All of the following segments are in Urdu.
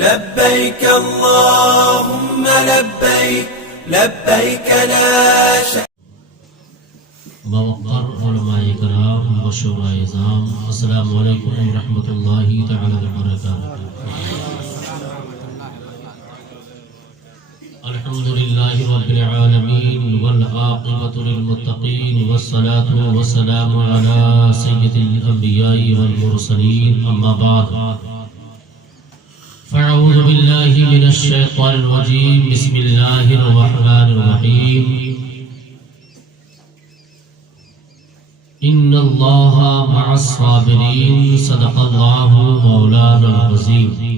لبيك اللهم لبيك لبيك لا شريك. موقر علماء کرام و شورا اعظام، السلام علیکم ورحمۃ اللہ تعالی وبرکاتہ. الحمدللہ رب العالمین والعاقبۃ للمتقین والصلاة والسلام علی سید الانبیاء والمرسلین، اما بعد فاعوذ باللہ من الشیطان الرجیم، بسم اللہ الرحمن الرحیم. ان اللہ مع الصابرین، صدق اللہ مولانا العظیم.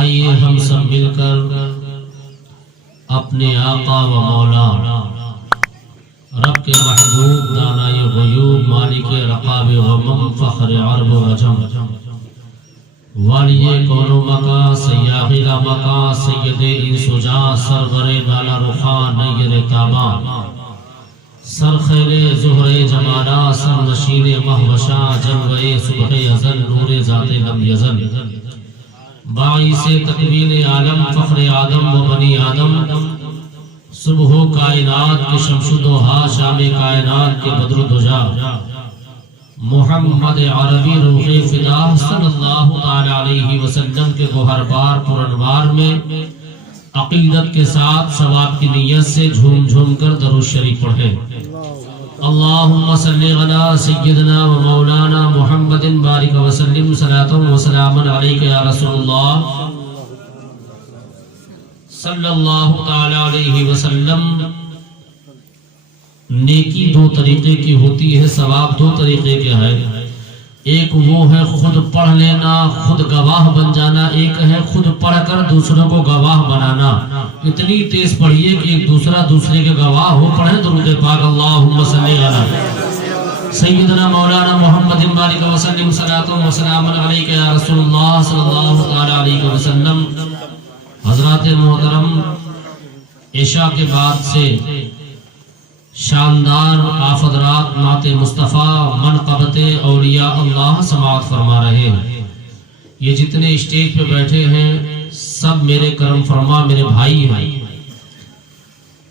آئیے ہم سب مل کر اپنے آقا و مولا رب کے محبوب دانائے غیوب مالک رقاب غمم فخر عرب و عجم والی کون و مکا سیاح مکا سید انس و جاں سرور بالا رخا نیر تابا سرخیل زہر جمالا سر نشین مہوشا جلوے صبح ازل نور ذات لم یزل باعث تکوین عالم فخر آدم و بنی آدم صبح کائنات کے شمس و دوحا شام کائنات کے بدر و دجا محمد عربی روح فدا صلی اللہ علیہ وسلم کے گوہر بار پرانوار میں عقیدت کے ساتھ ثواب کی نیت سے جھوم جھوم کر درود شریف پڑھیں. اللہم صلی علی سیدنا و مولانا محمد بارک وسلم صلاۃ و سلام علیک یا رسول اللہ صلی اللہ تعالی علیہ وسلم. نیکی دو طریقے کی ہوتی ہے، ثواب دو طریقے کے ہے. ایک وہ ہے خود پڑھ لینا، خود گواہ بن جانا. ایک ہے خود پڑھ کر دوسروں کو گواہ بنانا. اتنی تیز پڑھیے کہ ایک دوسرا دوسرے کے گواہ ہو. پڑھیں درود پاک اللہم صلی علی سیدنا مولانا محمد بارک وسلم صلاۃ و سلام علیک یا رسول اللہ صلی اللہ تعالی علیہ وسلم. حضرات محترم، عشاء کے بعد سے شاندار آپ حضرات نعت مصطفیٰ منقبت اولیاء اللہ سماعت فرما رہے ہیں. یہ جتنے اسٹیج پہ بیٹھے ہیں سب میرے کرم فرما میرے بھائی ہیں.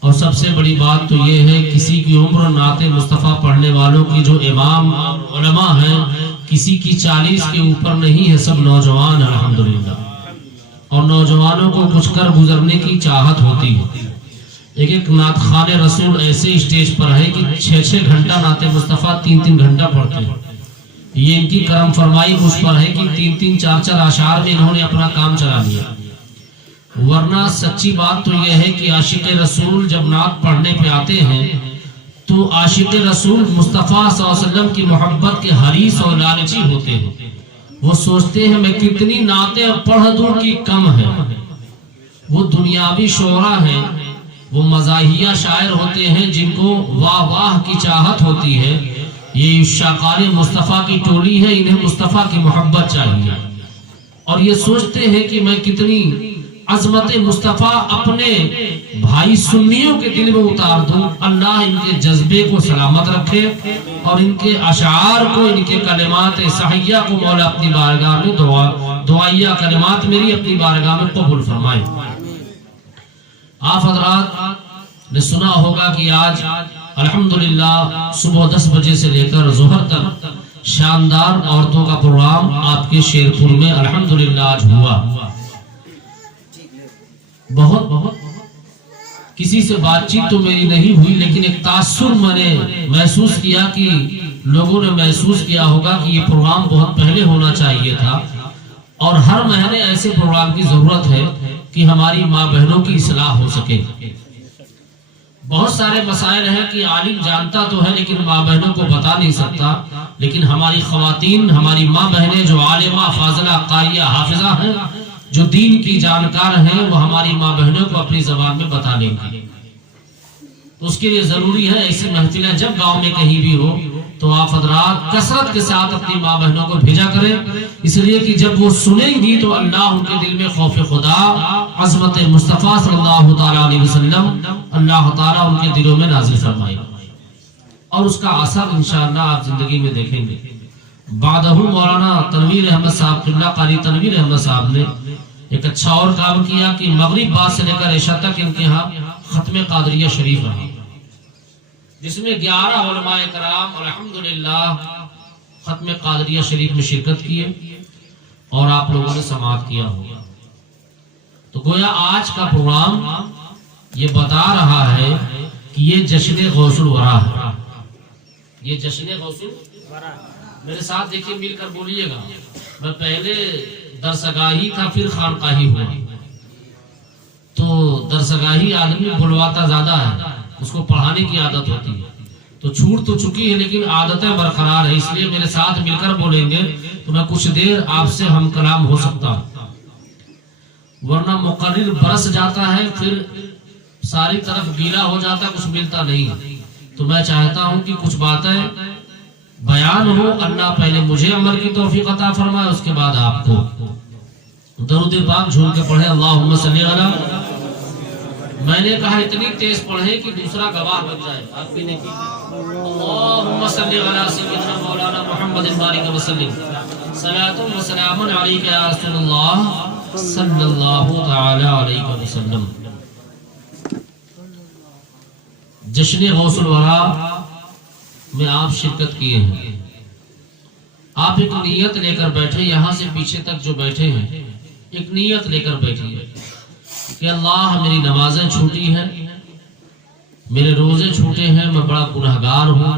اور سب سے بڑی بات تو یہ ہے، کسی کی عمر نعت مصطفیٰ پڑھنے والوں کی جو امام علماء ہیں کسی کی 40 کے اوپر نہیں ہے، سب نوجوان ہیں الحمدللہ. اور نوجوانوں کو کچھ کر گزرنے کی چاہت ہوتی ہے. ایک نعت خوان رسول ایسے اسٹیج پر ہے کہ 6 گھنٹہ نعت مصطفیٰ 3 گھنٹہ پڑھتے ہیں. یہ ان کی کرم فرمائی اس پر ہے کہ 3 4 اشعار میں انہوں نے اپنا کام چلا لیا. ورنہ سچی بات تو یہ ہے کہ عاشق رسول جب نعت پڑھنے پہ آتے ہیں تو عاشق رسول مصطفیٰ صلی اللہ علیہ وسلم کی محبت کے حریص اور لالچی ہوتے ہیں. وہ سوچتے ہیں میں کتنی نعتیں پڑھ دوں کی کم ہے. وہ دنیاوی شعراء ہیں، وہ مزاحیہ شاعر ہوتے ہیں جن کو واہ واہ کی چاہت ہوتی ہے. یہ عشاقان مصطفیٰ کی ٹولی ہے، انہیں مصطفیٰ کی محبت چاہیے. اور یہ سوچتے ہیں کہ میں کتنی عظمت مصطفیٰ اپنے بھائی سنیوں کے دل میں اتار دوں. اللہ ان کے جذبے کو سلامت رکھے اور ان کے اشعار کو، ان کے کلمات صحیحہ کو مولا اپنی بارگاہ میں دعائیہ کلمات میری اپنی بارگاہ میں قبول فرمائے. آپ حضرات نے سنا ہوگا کہ آج الحمدللہ صبح 10 بجے سے لے کر ظہر تک شاندار عورتوں کا پروگرام آپ کے شیرپور میں الحمدللہ آج ہوا. بہت کسی سے بات چیت تو میری نہیں ہوئی، لیکن ایک تاثر میں نے محسوس کیا کہ لوگوں نے محسوس کیا ہوگا کہ یہ پروگرام بہت پہلے ہونا چاہیے تھا. اور ہر مہینے ایسے پروگرام کی ضرورت ہے کہ ہماری ماں بہنوں کی اصلاح ہو سکے. بہت سارے مسائل ہیں کہ عالم جانتا تو ہے لیکن ماں بہنوں کو بتا نہیں سکتا. لیکن ہماری خواتین، ہماری ماں بہنیں جو عالمہ، فاضلہ، قاریہ، حافظہ ہیں، جو دین کی جانکار ہیں، وہ ہماری ماں بہنوں کو اپنی زبان میں بتا لیں گی. تو اس کے لیے ضروری ہے ایسی محفلیں جب گاؤں میں کہیں بھی ہو تو آپ حضرات کثرت کے ساتھ اپنی ماں بہنوں کو بھیجا کریں، اس لیے کہ جب وہ سنیں گی تو اللہ ان کے دل میں خوف خدا، عظمت مصطفیٰ صلی اللہ تعالیٰ علیہ وسلم اللہ تعالیٰ ان کے دلوں میں نازل فرمائے، اور اس کا اثر انشاءاللہ آپ زندگی میں دیکھیں گے. بعدہ مولانا تنویر احمد صاحب قبلہ قاری تنویر احمد صاحب نے ایک اچھا اور کام کیا کہ مغرب بعد سے لے کر عشاء تک ان کے ہاں ختم قادریہ شریف رہا، جس میں 11 علماء کرام الحمدللہ ختم قادریہ شریف میں شرکت کیے اور آپ لوگوں نے سماعت کیا ہوگا۔ تو گویا آج کا پروگرام یہ بتا رہا ہے کہ یہ جشن غوث الورا ہے، یہ جشن غوث الورا۔ میرے ساتھ دیکھیے، مل کر بولیے گا۔ میں پہلے درسگاہی تھا، پھر خانقاہی ہوا۔ تو درسگاہی آدمی بلواتا زیادہ ہے، اس کو پڑھانے کی عادت ہوتی ہے، تو چھوٹ تو چکی ہے لیکن عادتیں برقرار ہے، اس لیے میرے ساتھ مل کر بولیں گے تو میں کچھ دیر آپ سے ہم کلام ہو سکتا ہوں، ورنہ مقرر برس جاتا ہے، پھر ساری طرف گیلا ہو جاتا ہے، کچھ ملتا نہیں۔ تو میں چاہتا ہوں کہ کچھ باتیں بیان ہو، اللہ پہلے مجھے عمل کی توفیق عطا فرمائے، اس کے بعد آپ کو۔ درود پاک جھوم کے پڑھے، اللہم صلی علی۔ میں نے کہا اتنی تیز پڑھے کہ دوسرا گواہ بن جائے، آپ بھی نے کی۔ اللہم صلی علی سیدنا مولانا محمد بارک وسلم، صلاۃ و سلام علیک یا رسول اللہ صلی اللہ تعالی علیہ وسلم۔ جشن غوث الورا میں آپ شرکت کیے ہیں، آپ ایک نیت لے کر بیٹھے، یہاں سے پیچھے تک جو بیٹھے ہیں ایک نیت لے کر بیٹھیے کہ اللہ میری نمازیں چھوٹی ہیں، میرے روزے چھوٹے ہیں، میں بڑا گنہگار ہوں،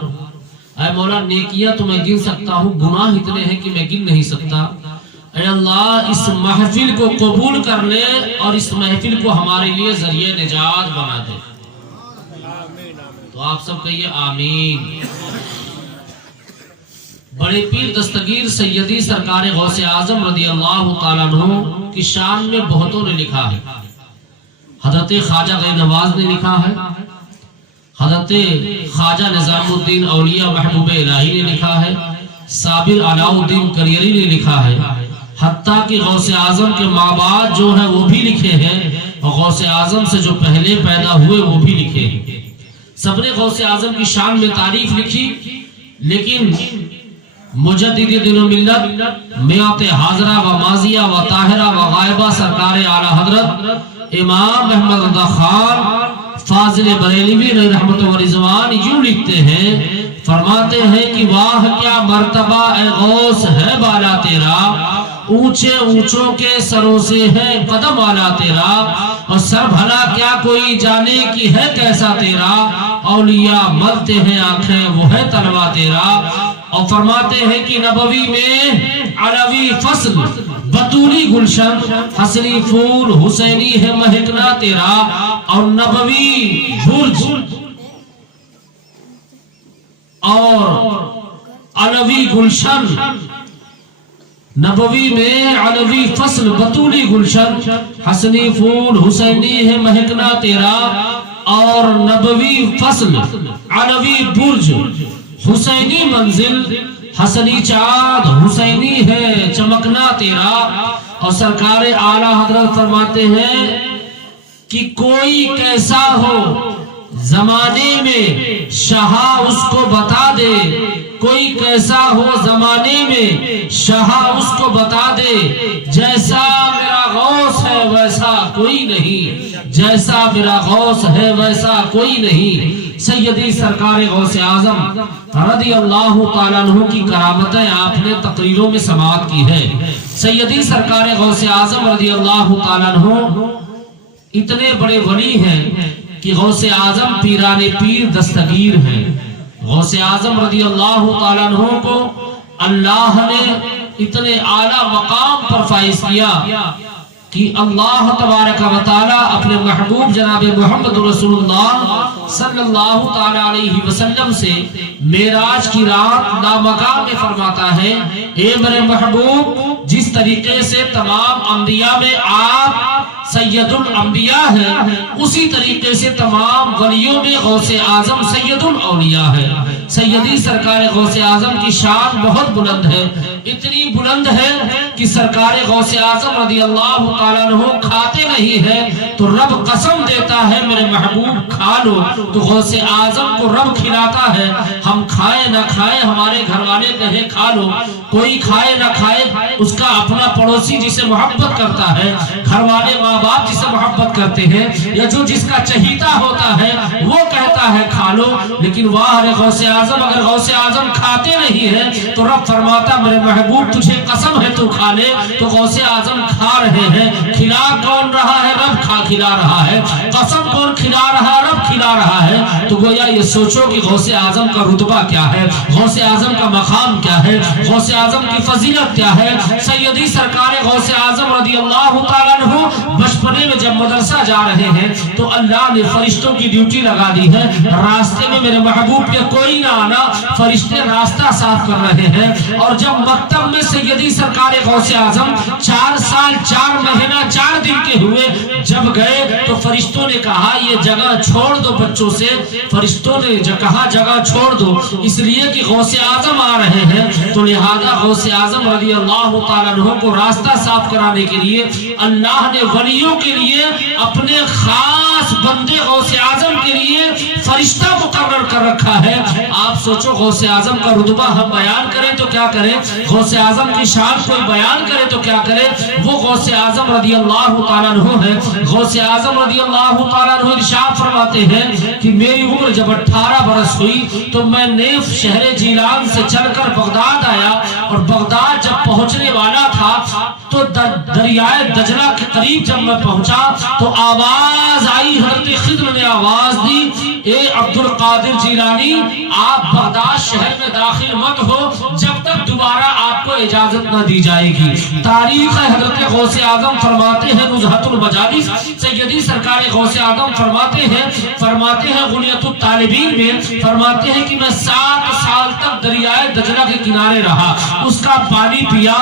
اے مولا نیکیاں تو میں گن سکتا ہوں، گناہ اتنے ہیں کہ میں گن نہیں سکتا، اے اللہ اس محفل کو قبول کر لے اور اس محفل کو ہمارے لیے ذریعہ نجات بنا دے۔ تو آپ سب کہیے آمین۔ بڑے پیر دستگیر سیدی سرکار غوث اعظم رضی اللہ تعالیٰ عنہ کی شان میں بہتوں نے لکھا ہے۔ حضرت خواجہ غیر نواز نے لکھا ہے، حضرت خواجہ نظام الدین اولیاء محبوب الہی نے لکھا ہے، صابر علاء الدین کریری نے لکھا ہے، حتیٰ کہ غوث اعظم کے ماں باپ جو ہیں وہ بھی لکھے ہیں، اور غوث اعظم سے جو پہلے پیدا ہوئے وہ بھی لکھے ہیں۔ سب نے غوث اعظم کی شان میں تعریف لکھی، لیکن مجدد دین و ملت میات حاضرہ و ماضیہ و طاہرہ و غائبہ سرکار اعلی حضرت امام احمد رضا خان فاضل بریلوی رحمت و رضوان یوں لکھتے ہیں، فرماتے ہیں کہ واہ کیا مرتبہ اے غوث ہے بالا تیرا، اونچے اونچوں کے سروں سے ہے قدم آلا تیرا، اور سر بھلا کیا کوئی جانے کی ہے کیسا تیرا، اولیاء ملتے ہیں آنکھیں وہ ہے تلوا تیرا۔ اور فرماتے ہیں کہ نبوی میں علوی فصل بطولی گلشن، حسنی پھول حسینی ہے مہکنا تیرا، اور نبوی برج اور علوی گلشن، نبوی میں علوی فصل بطولی گلشن، حسنی پھول حسینی ہے مہکنا تیرا، اور نبوی فصل علوی برج حسینی منزل، حسنی چاند حسینی ہے چمکنا تیرا۔ اور سرکار اعلی حضرت فرماتے ہیں کہ کوئی کیسا ہو زمانے میں شاہ اس کو بتا دے، کوئی کیسا ہو زمانے میں شاہ اس کو بتا دے، جیسا میرا غوث ہے ویسا کوئی نہیں، جیسا میرا غوث ہے ویسا کوئی نہیں۔ سیدی سرکار غوث اعظم رضی اللہ تعالیٰ عنہ کی کرامتیں آپ نے تقریروں میں سماعت کی ہے۔ سیدی سرکار غوث اعظم رضی اللہ تعالیٰ عنہ اتنے بڑے ولی ہیں کہ غوث اعظم پیران پیر دستگیر ہیں۔ غوث اعظم رضی اللہ تعالیٰ عنہ کو اللہ نے اتنے اعلیٰ مقام پر فائز کیا کہ اللہ تبارک و تعالی اپنے محبوب جناب محمد رسول اللہ صلی اللہ تعالی علیہ وسلم سے معراج کی رات لامقام میں فرماتا ہے، اے میرے محبوب جس طریقے سے تمام انبیاء میں آپ سید الانبیاء ہیں، اسی طریقے سے تمام ولیوں میں غوث اعظم سید الاولیاء ہے۔ سیدی سرکار غوث اعظم کی شان بہت بلند ہے، اتنی بلند ہے کہ سرکار غوث اعظم رضی اللہ تعالیٰ عنہ کھاتے نہیں ہیں تو رب قسم دیتا ہے میرے محبوب کھا لو، تو غوث اعظم کو رب کھلاتا ہے، ہم کھائے نہ کھائے ہمارے گھر والے کہیں کھا لو، کوئی کھائے نہ کھائے اس کا اپنا پڑوسی جسے محبت کرتا ہے، گھر والے ماں باپ جسے محبت کرتے ہیں، یا جو جس کا چہیتا ہوتا ہے وہ کہتا ہے کھا لو، لیکن واہ رے غوث اعظم، اگر غوث اعظم کھاتے نہیں ہیں تو رب فرماتا میرے محبوب تجھے قسم ہے تو کھا لے، تو غوث اعظم کھا رہے ہیں، کھلا کون رہا ہے؟ رب کھلا رہا ہے، قسم کون کھلا رہا ہے؟ رب کھلا رہا ہے، تو گویا یہ سوچو کہ غوث اعظم کا رتبہ کیا ہے، غوث اعظم کا مقام کیا ہے، غوث اعظم کی فضیلت کیا ہے۔ سیدی سرکار غوث اعظم رضی اللہ تعالیٰ عنہ بچپنے میں جب مدرسہ جا رہے ہیں تو اللہ نے فرشتوں کی ڈیوٹی لگا دی ہے، راستے میں میرے محبوب کے کوئی نہ آنا، فرشتے راستہ صاف کر رہے ہیں، اور جب مکتب میں سیدی سرکار غوث اعظم 4 سال 4 مہینہ 4 دن کے ہوئے جب گئے تو فرشتوں نے کہا یہ جگہ چھوڑ دو بچوں سے، فرشتوں نے کہا جگہ چھوڑ دو، اس لیے کہ غوث اعظم آ رہے ہیں، تو لہذا غوث اعظم رضی اللہ تعالیٰ عنہ کو راستہ صاف کرانے کے لیے اللہ نے ولیوں کے لیے اپنے خاص بندے غوث اعظم کے لیے فرشتہ مقرر کر رکھا ہے۔ آپ سوچو غوث اعظم کا رتبہ ہم بیان کریں تو کیا کریں، غوث اعظم کی شان کوئی بیان کرے تو کیا کرے، وہ غوث اعظم رضی اللہ تعالیٰ عنہ ہے۔ غوث اعظم رضی اللہ تعالیٰ عنہ ارشاد فرماتے ہیں کہ میری عمر جب 18 برس ہوئی تو میں نیف شہر جیلان سے چل کر بغداد آیا، اور بغداد جب پہنچنے والا تھا تو دریائے دجلہ کے قریب جب میں پہنچا تو آواز آئی، حضرت خضر نے آواز دی، اے عبد القادر جیلانی آپ بغداد شہر میں داخل مت ہو جب تک دوبارہ آپ کو اجازت نہ دی جائے گی۔ تاریخ حضرت غوث اعظم فرماتے ہیں نزہت المجالس، سیدی سرکار غوث اعظم فرماتے ہیں غنیت الطالبین میں فرماتے ہیں کہ میں 7 سال تک دریائے دجلہ کے کنارے رہا، اس کا پانی پیا،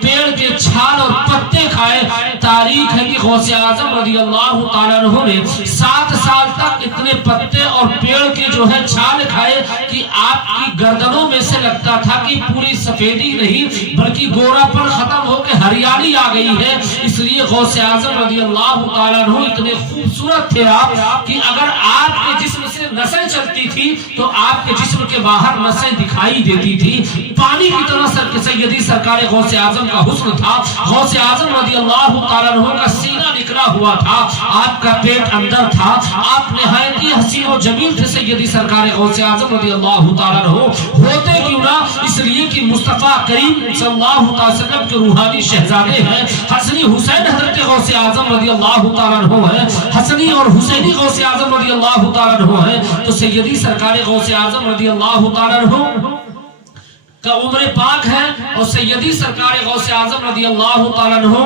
پیڑ کے چھال اور پتے کھائے۔ تاریخ ہے کہ غوث اعظم رضی اللہ تعالیٰ عنہ نے 7 سال تک اتنے پتے اور پیڑ کے جو ہے چھال کھائے کہ آپ کی گردنوں میں سے لگتا تھا کہ پوری سفیدی نہیں بلکہ گورا پر ختم ہو کے ہریالی آ گئی ہے۔ اس لیے غوث اعظم رضی اللہ تعالیٰ عنہ اتنے خوبصورت تھے آپ کہ اگر آپ کے جسم سے نسیں چلتی تھی تو آپ کے جسم کے باہر نسیں دکھائی دیتی تھی، پانی کی طرح سیدی سرکار غوث اعظم کا حسن تھا۔ غوث اعظم رضی اللہ تعالیٰ عنہ کا سینہ نکلا ہوا تھا، آپ کا پیٹ اندر تھا، آپ نہایت ہی حسین و جمیل تھے سیدی سرکار غوث اعظم رضی اللہ تعالیٰ عنہ، ہوتے کیوں نہ اس لیے کہ مصطفیٰ کریم صلی اللہ علیہ وسلم کے روحانی شہزادے ہیں، حسنی حسین حضرت غوث اعظم رضی اللہ تعالیٰ عنہ ہیں، حسنی اور حسینی غوث اعظم رضی اللہ تعالیٰ عنہ ہیں، تو سیدی سرکار غوث اعظم رضی اللہ تعالیٰ عنہ کا عمر پاک ہے، اور سیدی سرکار غوث اعظم رضی اللہ تعالیٰ عنہ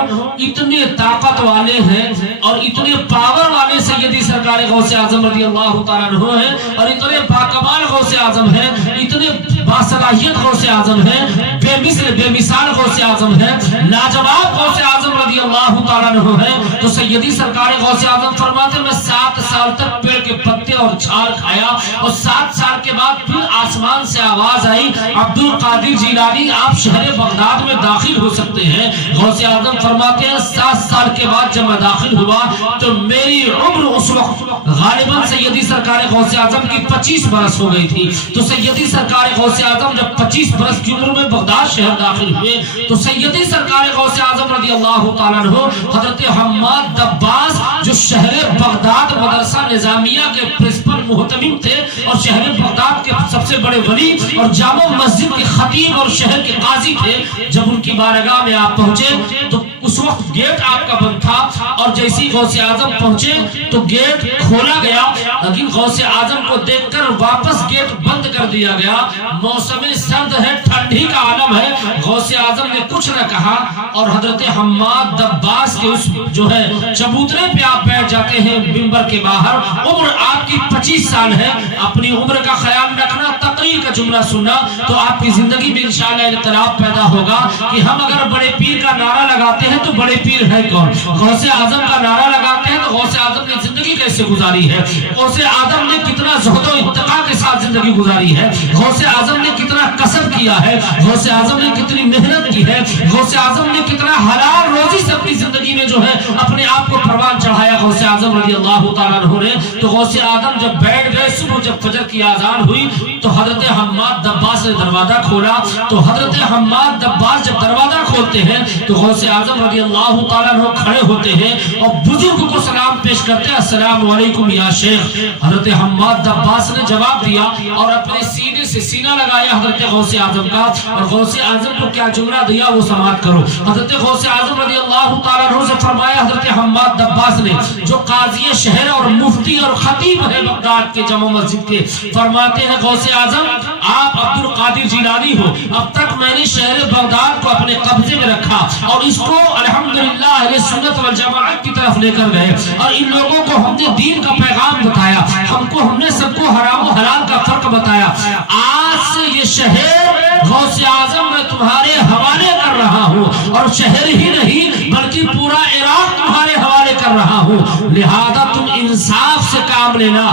اتنے طاقت والے ہیں اور اتنے پاور والے سیدی سرکار غوث اعظم رضی اللہ تعالیٰ عنہ ہیں، اور اتنے باکمال غوث اعظم ہیں، اتنے باصلاحیت غوث اعظم ہیں، بے مثل بے مثال غوث اعظم ہیں، لاجواب غوث اعظم رضی اللہ تعالیٰ عنہ ہیں۔ تو سیدی سرکار غوث اعظم فرماتے ہیں میں 7 سال تک پیڑ کے پتے اور چھال کھایا، اور 7 سال کے بعد پھر آسمان سے آواز آئی عبد القادر جیلانی آپ شہر بغداد میں داخل ہو سکتے ہیں۔ غوث اعظم فرماتے ہیں 7 سال کے بعد جب میں داخل ہوا تو میری عمر اس وقت غالباً سیدی سرکار غوث اعظم کی 25 برس ہو گئی تھی، تو سیدی سرکار غوث اعظم جب 25 برس کی عمر میں بغداد شہر داخل ہوئے تو سیدی سرکار غوث اعظم رضی اللہ تعالیٰ عنہ حضرت حماد دباس جو شہر بغداد مدرسہ نظامیہ کے پرنسپل محتمم تھے اور شہر بغداد کے سب سے بڑے ولی اور جامع مسجد کے خطیب اور شہر کے قاضی تھے، جب ان کی بارگاہ میں آپ پہنچے تو اس وقت گیٹ آپ کا بند تھا، اور جیسی غوث اعظم پہنچے تو گیٹ کھولا گیا، لیکن غوث اعظم کو دیکھ کر واپس گیٹ بند کر دیا گیا۔ موسم سرد ہے، ٹھنڈی کا عالم ہے، غوث اعظم نے کچھ نہ کہا، اور حضرت حماد دباس کے اس جو ہے چبوترے پہ آپ بیٹھ جاتے ہیں منبر کے باہر۔ عمر آپ کی 25 سال ہے، اپنی عمر کا خیال رکھنا، تقریر کا جملہ سننا، تو آپ کی زندگی میں انشاءاللہ انقلاب پیدا ہوگا کہ ہم اگر بڑے پیر کا نعرہ لگاتے ہیں تو بڑے پیر ہے کون؟ غوث اعظم کا نعرہ لگاتے ہیں تو غوث اعظم نے زندگی کیسے گزاری ہے، غوث اعظم نے کتنا زہد و اتقا کے ساتھ زندگی گزاری ہے، غوث اعظم نے کتنا کسب کیا ہے، غوث اعظم نے کتنی محنت کی ہے، غوث اعظم نے کتنا حلال روزی سے اپنی زندگی میں جو ہے اپنے آپ کو پروان چڑھایا غوث اعظم رضی اللہ تعالیٰ عنہ نے۔ تو غوث اعظم جب بیٹھ گئے، صبح جب فجر کی اذان ہوئی تو حضرت حماد دباس نے دروازہ کھولا، تو حضرت حماد دباس جب دروازہ کھولتے ہیں تو غوث اعظم رضی اللہ تعالیٰ عنہ کھڑے ہوتے ہیں اور بزرگ کو سلام پیش کرتے ہیں، السلام علیکم یا شیخ۔ حضرت حماد دباس نے جواب دیا اور اپنے سینے سے سینہ لگایا حضرت غوث اعظم کا، اور غوث اعظم کو کیا جملہ دیا وہ سماعت کرو۔ حضرت غوث اعظم رضی اللہ تعالیٰ عنہ سے فرمایا حضرت حماد دباس نے، جو قاضی شہر اور مفتی اور خطیب ہے بغداد کے جامع مسجد کے، فرماتے ہیں غوث اعظم آپ عبد القادر جیلانی ہو، اب تک میں نے شہر بغداد کو اپنے قبضے میں رکھا اور اس کو الحمدللہ اہل سنت والجماعت کی طرف لے کر گئے، اور ان لوگوں کو ہم نے دین کا پیغام بتایا، ہم نے سب کو حرام و حلال کا فرق بتایا۔ آج سے یہ شہر غوث اعظم میں تمہارے حوالے کر رہا ہوں، اور شہر ہی نہیں بلکہ پورا عراق تمہارے حوالے کر رہا ہوں، لہذا تم انصاف سے کام لینا،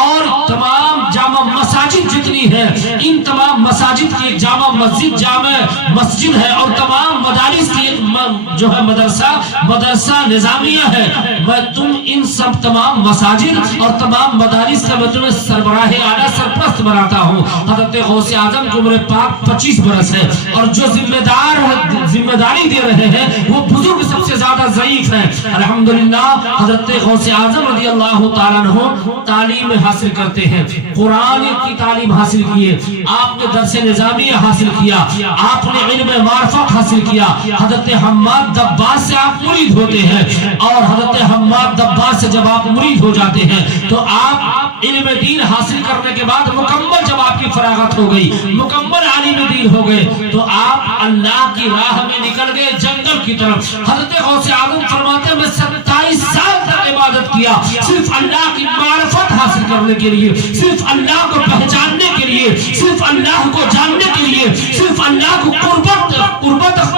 اور تمام جامع مساجد جتنی ہے ان تمام مساجد کی ایک جامع مسجد ہے، اور تمام مدارس کی ایک جو ہے مدرسہ نظامیہ ہے، میں تم ان سب تمام مساجد اور تمام مدارس کا میں تمہیں سربراہ اعلیٰ سرپرست بناتا ہوں۔ حضرت غوث اعظم کی عمر پاک 25 برس ہے، اور جو ذمہ داری دے رہے ہیں وہ بزرگ سب سے زیادہ ضعیف ہیں۔ الحمدللہ حضرت غوث اعظم رضی اللہ تعالیٰ عنہ تعلیم حاصل کرتے ہیں، قرآن کی تعلیم حاصل کیے، آپ نے درس نظامیہ حاصل کیا، آپ نے علم معرفت حاصل کیا۔ حضرت حماد دباس سے آپ مرید ہوتے ہیں، اور حضرت حماد دباس سے جب آپ مرید ہو جاتے ہیں تو آپ علم دین حاصل کرنے کے بعد مکمل جب آپ کی فراغت ہو گئی، مکمل عالم دین ہو گئے، تو آپ اللہ کی راہ میں نکل گئے جنگل کی طرف۔ حضرت غوث اعظم فرماتے ہیں میں 27 سال تک عبادت کیا، صرف اللہ کی معرفت حاصل کرنے کے لیے، صرف اللہ کو پہچاننے کے لیے، صرف اللہ کو جاننے کے لیے، صرف اللہ کو قربت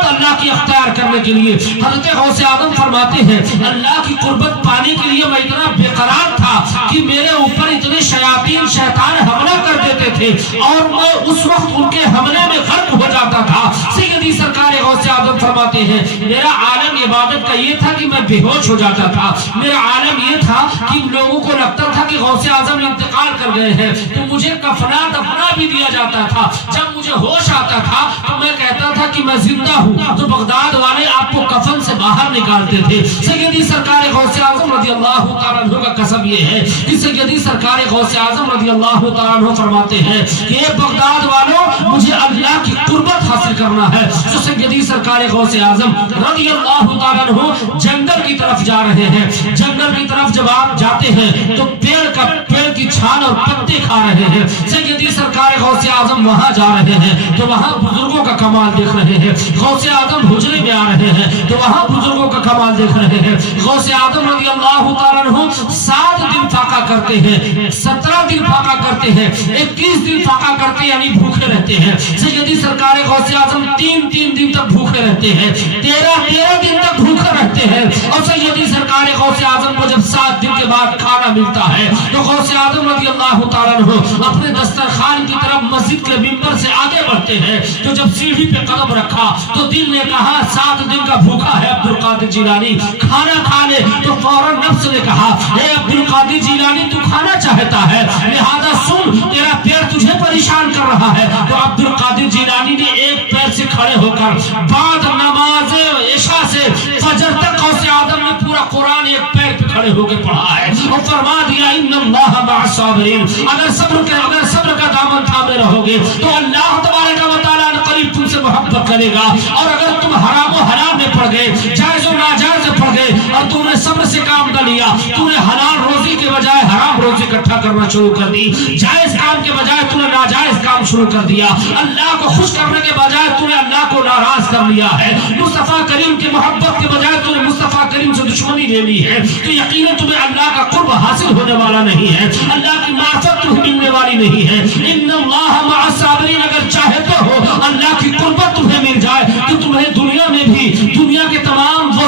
اللہ کی اختیار کرنے کے لیے۔ حضرت غوث اعظم فرماتے ہیں اللہ کی قربت پانے کے لیے میں اتنا بے قرار تھا کہ میرے اوپر اتنے شیطان حملہ کر دیتے تھے، اور میں اس وقت ان کے حملے میں غرق ہو جاتا تھا۔ سیدی سرکار غوث اعظم فرماتے ہیں میرا عالم عبادت کا یہ تھا کہ میں بے ہوش ہو جاتا تھا، میرا عالم یہ تھا کہ لوگوں کو لگتا تھا کہ غوث اعظم انتقال کر گئے ہیں، تو مجھے کفنا دفنا بھی دیا جاتا تھا۔ جب مجھے ہوش آتا تھا تو میں کہتا تھا کہ میں زندہ ہوں، تو بغداد والے آپ کو کفن سے باہر نکالتے تھے۔ سیدی سرکار غوث اعظم رضی اللہ تعالیٰ عنہ کا قسم یہ ہے کہ سیدی سرکار غوث اعظم رضی اللہ تعالیٰ عنہ فرماتے ہیں کہ اے بغداد والوں مجھے اللہ کی قربت حاصل کرنا ہے۔ تو سیدی سرکار غوث اعظم رضی اللہ تعالیٰ عنہ جنگل کی طرف جا رہے ہیں۔ جنگل کی طرف جب آپ جاتے ہیں تو پیڑ کی چھال اور پتے کھا رہے ہیں۔ سیدی سرکار غوث اعظم وہاں جا رہے ہیں تو وہاں بزرگوں کا کمال دیکھ رہے ہیں۔ غوث اعظم حجرے میں آ رہے ہیں تو وہاں بزرگوں کا کمال دیکھ رہے ہیں۔ غوث اعظم رضی اللہ تعالیٰ عنہ 7 دن فاقہ کرتے ہیں، 17 دن فاقہ کرتے ہیں، 21 دن فاقہ کرتے ہیں، یعنی بھوکے رہتے ہیں۔ سیدی سرکار غوث اعظم 3 دن تک بھوکے رہتے ہیں، 13 دن تک بھوکے رہتے ہیں، اور سیدی سرکار غوث اعظم کو جب 7 دن کے بعد کھانا ملتا ہے تو غوث اعظم رضی اللہ تعالیٰ عنہ اپنے دسترخوان کی طرف مسجد کے منبر سے آگے بڑھتے ہیں، تو جب سیڑھی پہ قدم رکھا تو دل نے کہا 7 دن کا بھوکا ہے عبد القادر جیلانی، کھانا کھا لے۔ تو فوراً نفس نے کہا اے عبد القادر جیلانی تو کھانا چاہتا ہے، لہذا سن تیرا پیر تجھے پریشان کر رہا ہے۔ تو عبد القادر جیلانی نے ایک پیر سے کھڑے ہو کر بعد نماز عشاء سے فجر تک غوث اعظم نے پورا قرآن ایک پیر پہ کھڑے ہو کے پڑھا ہے، اور فرما دیا ان اللہ مع الصابرین، اگر صبر کا دامن تھامے رہو گے تو اللہ تبارک و تعالیٰ قریب تم سے محبت کرے گا، اور اگر تم حرام و حلال میں پڑ گئے، جائز و ناجائز میں پڑ گئے، اور تم نے صبر سے کام نہ لیا، تم نے حلال روزی کے بجائے حرام روزی اکٹھا کرنا شروع کر دی، جائز کام کے بجائے تم نے ناجائز کام شروع کر دیا، اللہ کو خوش کرنے کے بجائے تم نے اللہ کو ناراض کر لیا ہے، مصطفیٰ کریم کی محبت کے بجائے تم نے مصطفیٰ کریم سے دشمنی لے لی ہے، تو یقیناً تمہیں اللہ کا قرب حاصل ہونے والا نہیں ہے، اللہ کی معرفت تمہیں ملنے والی نہیں ہے۔ ان اللہ مع الصابرین، اگر چاہتے ہو اللہ کی قربت تمہیں مل جائے تو تمہیں دنیا میں بھی دنیا کے تمام وہ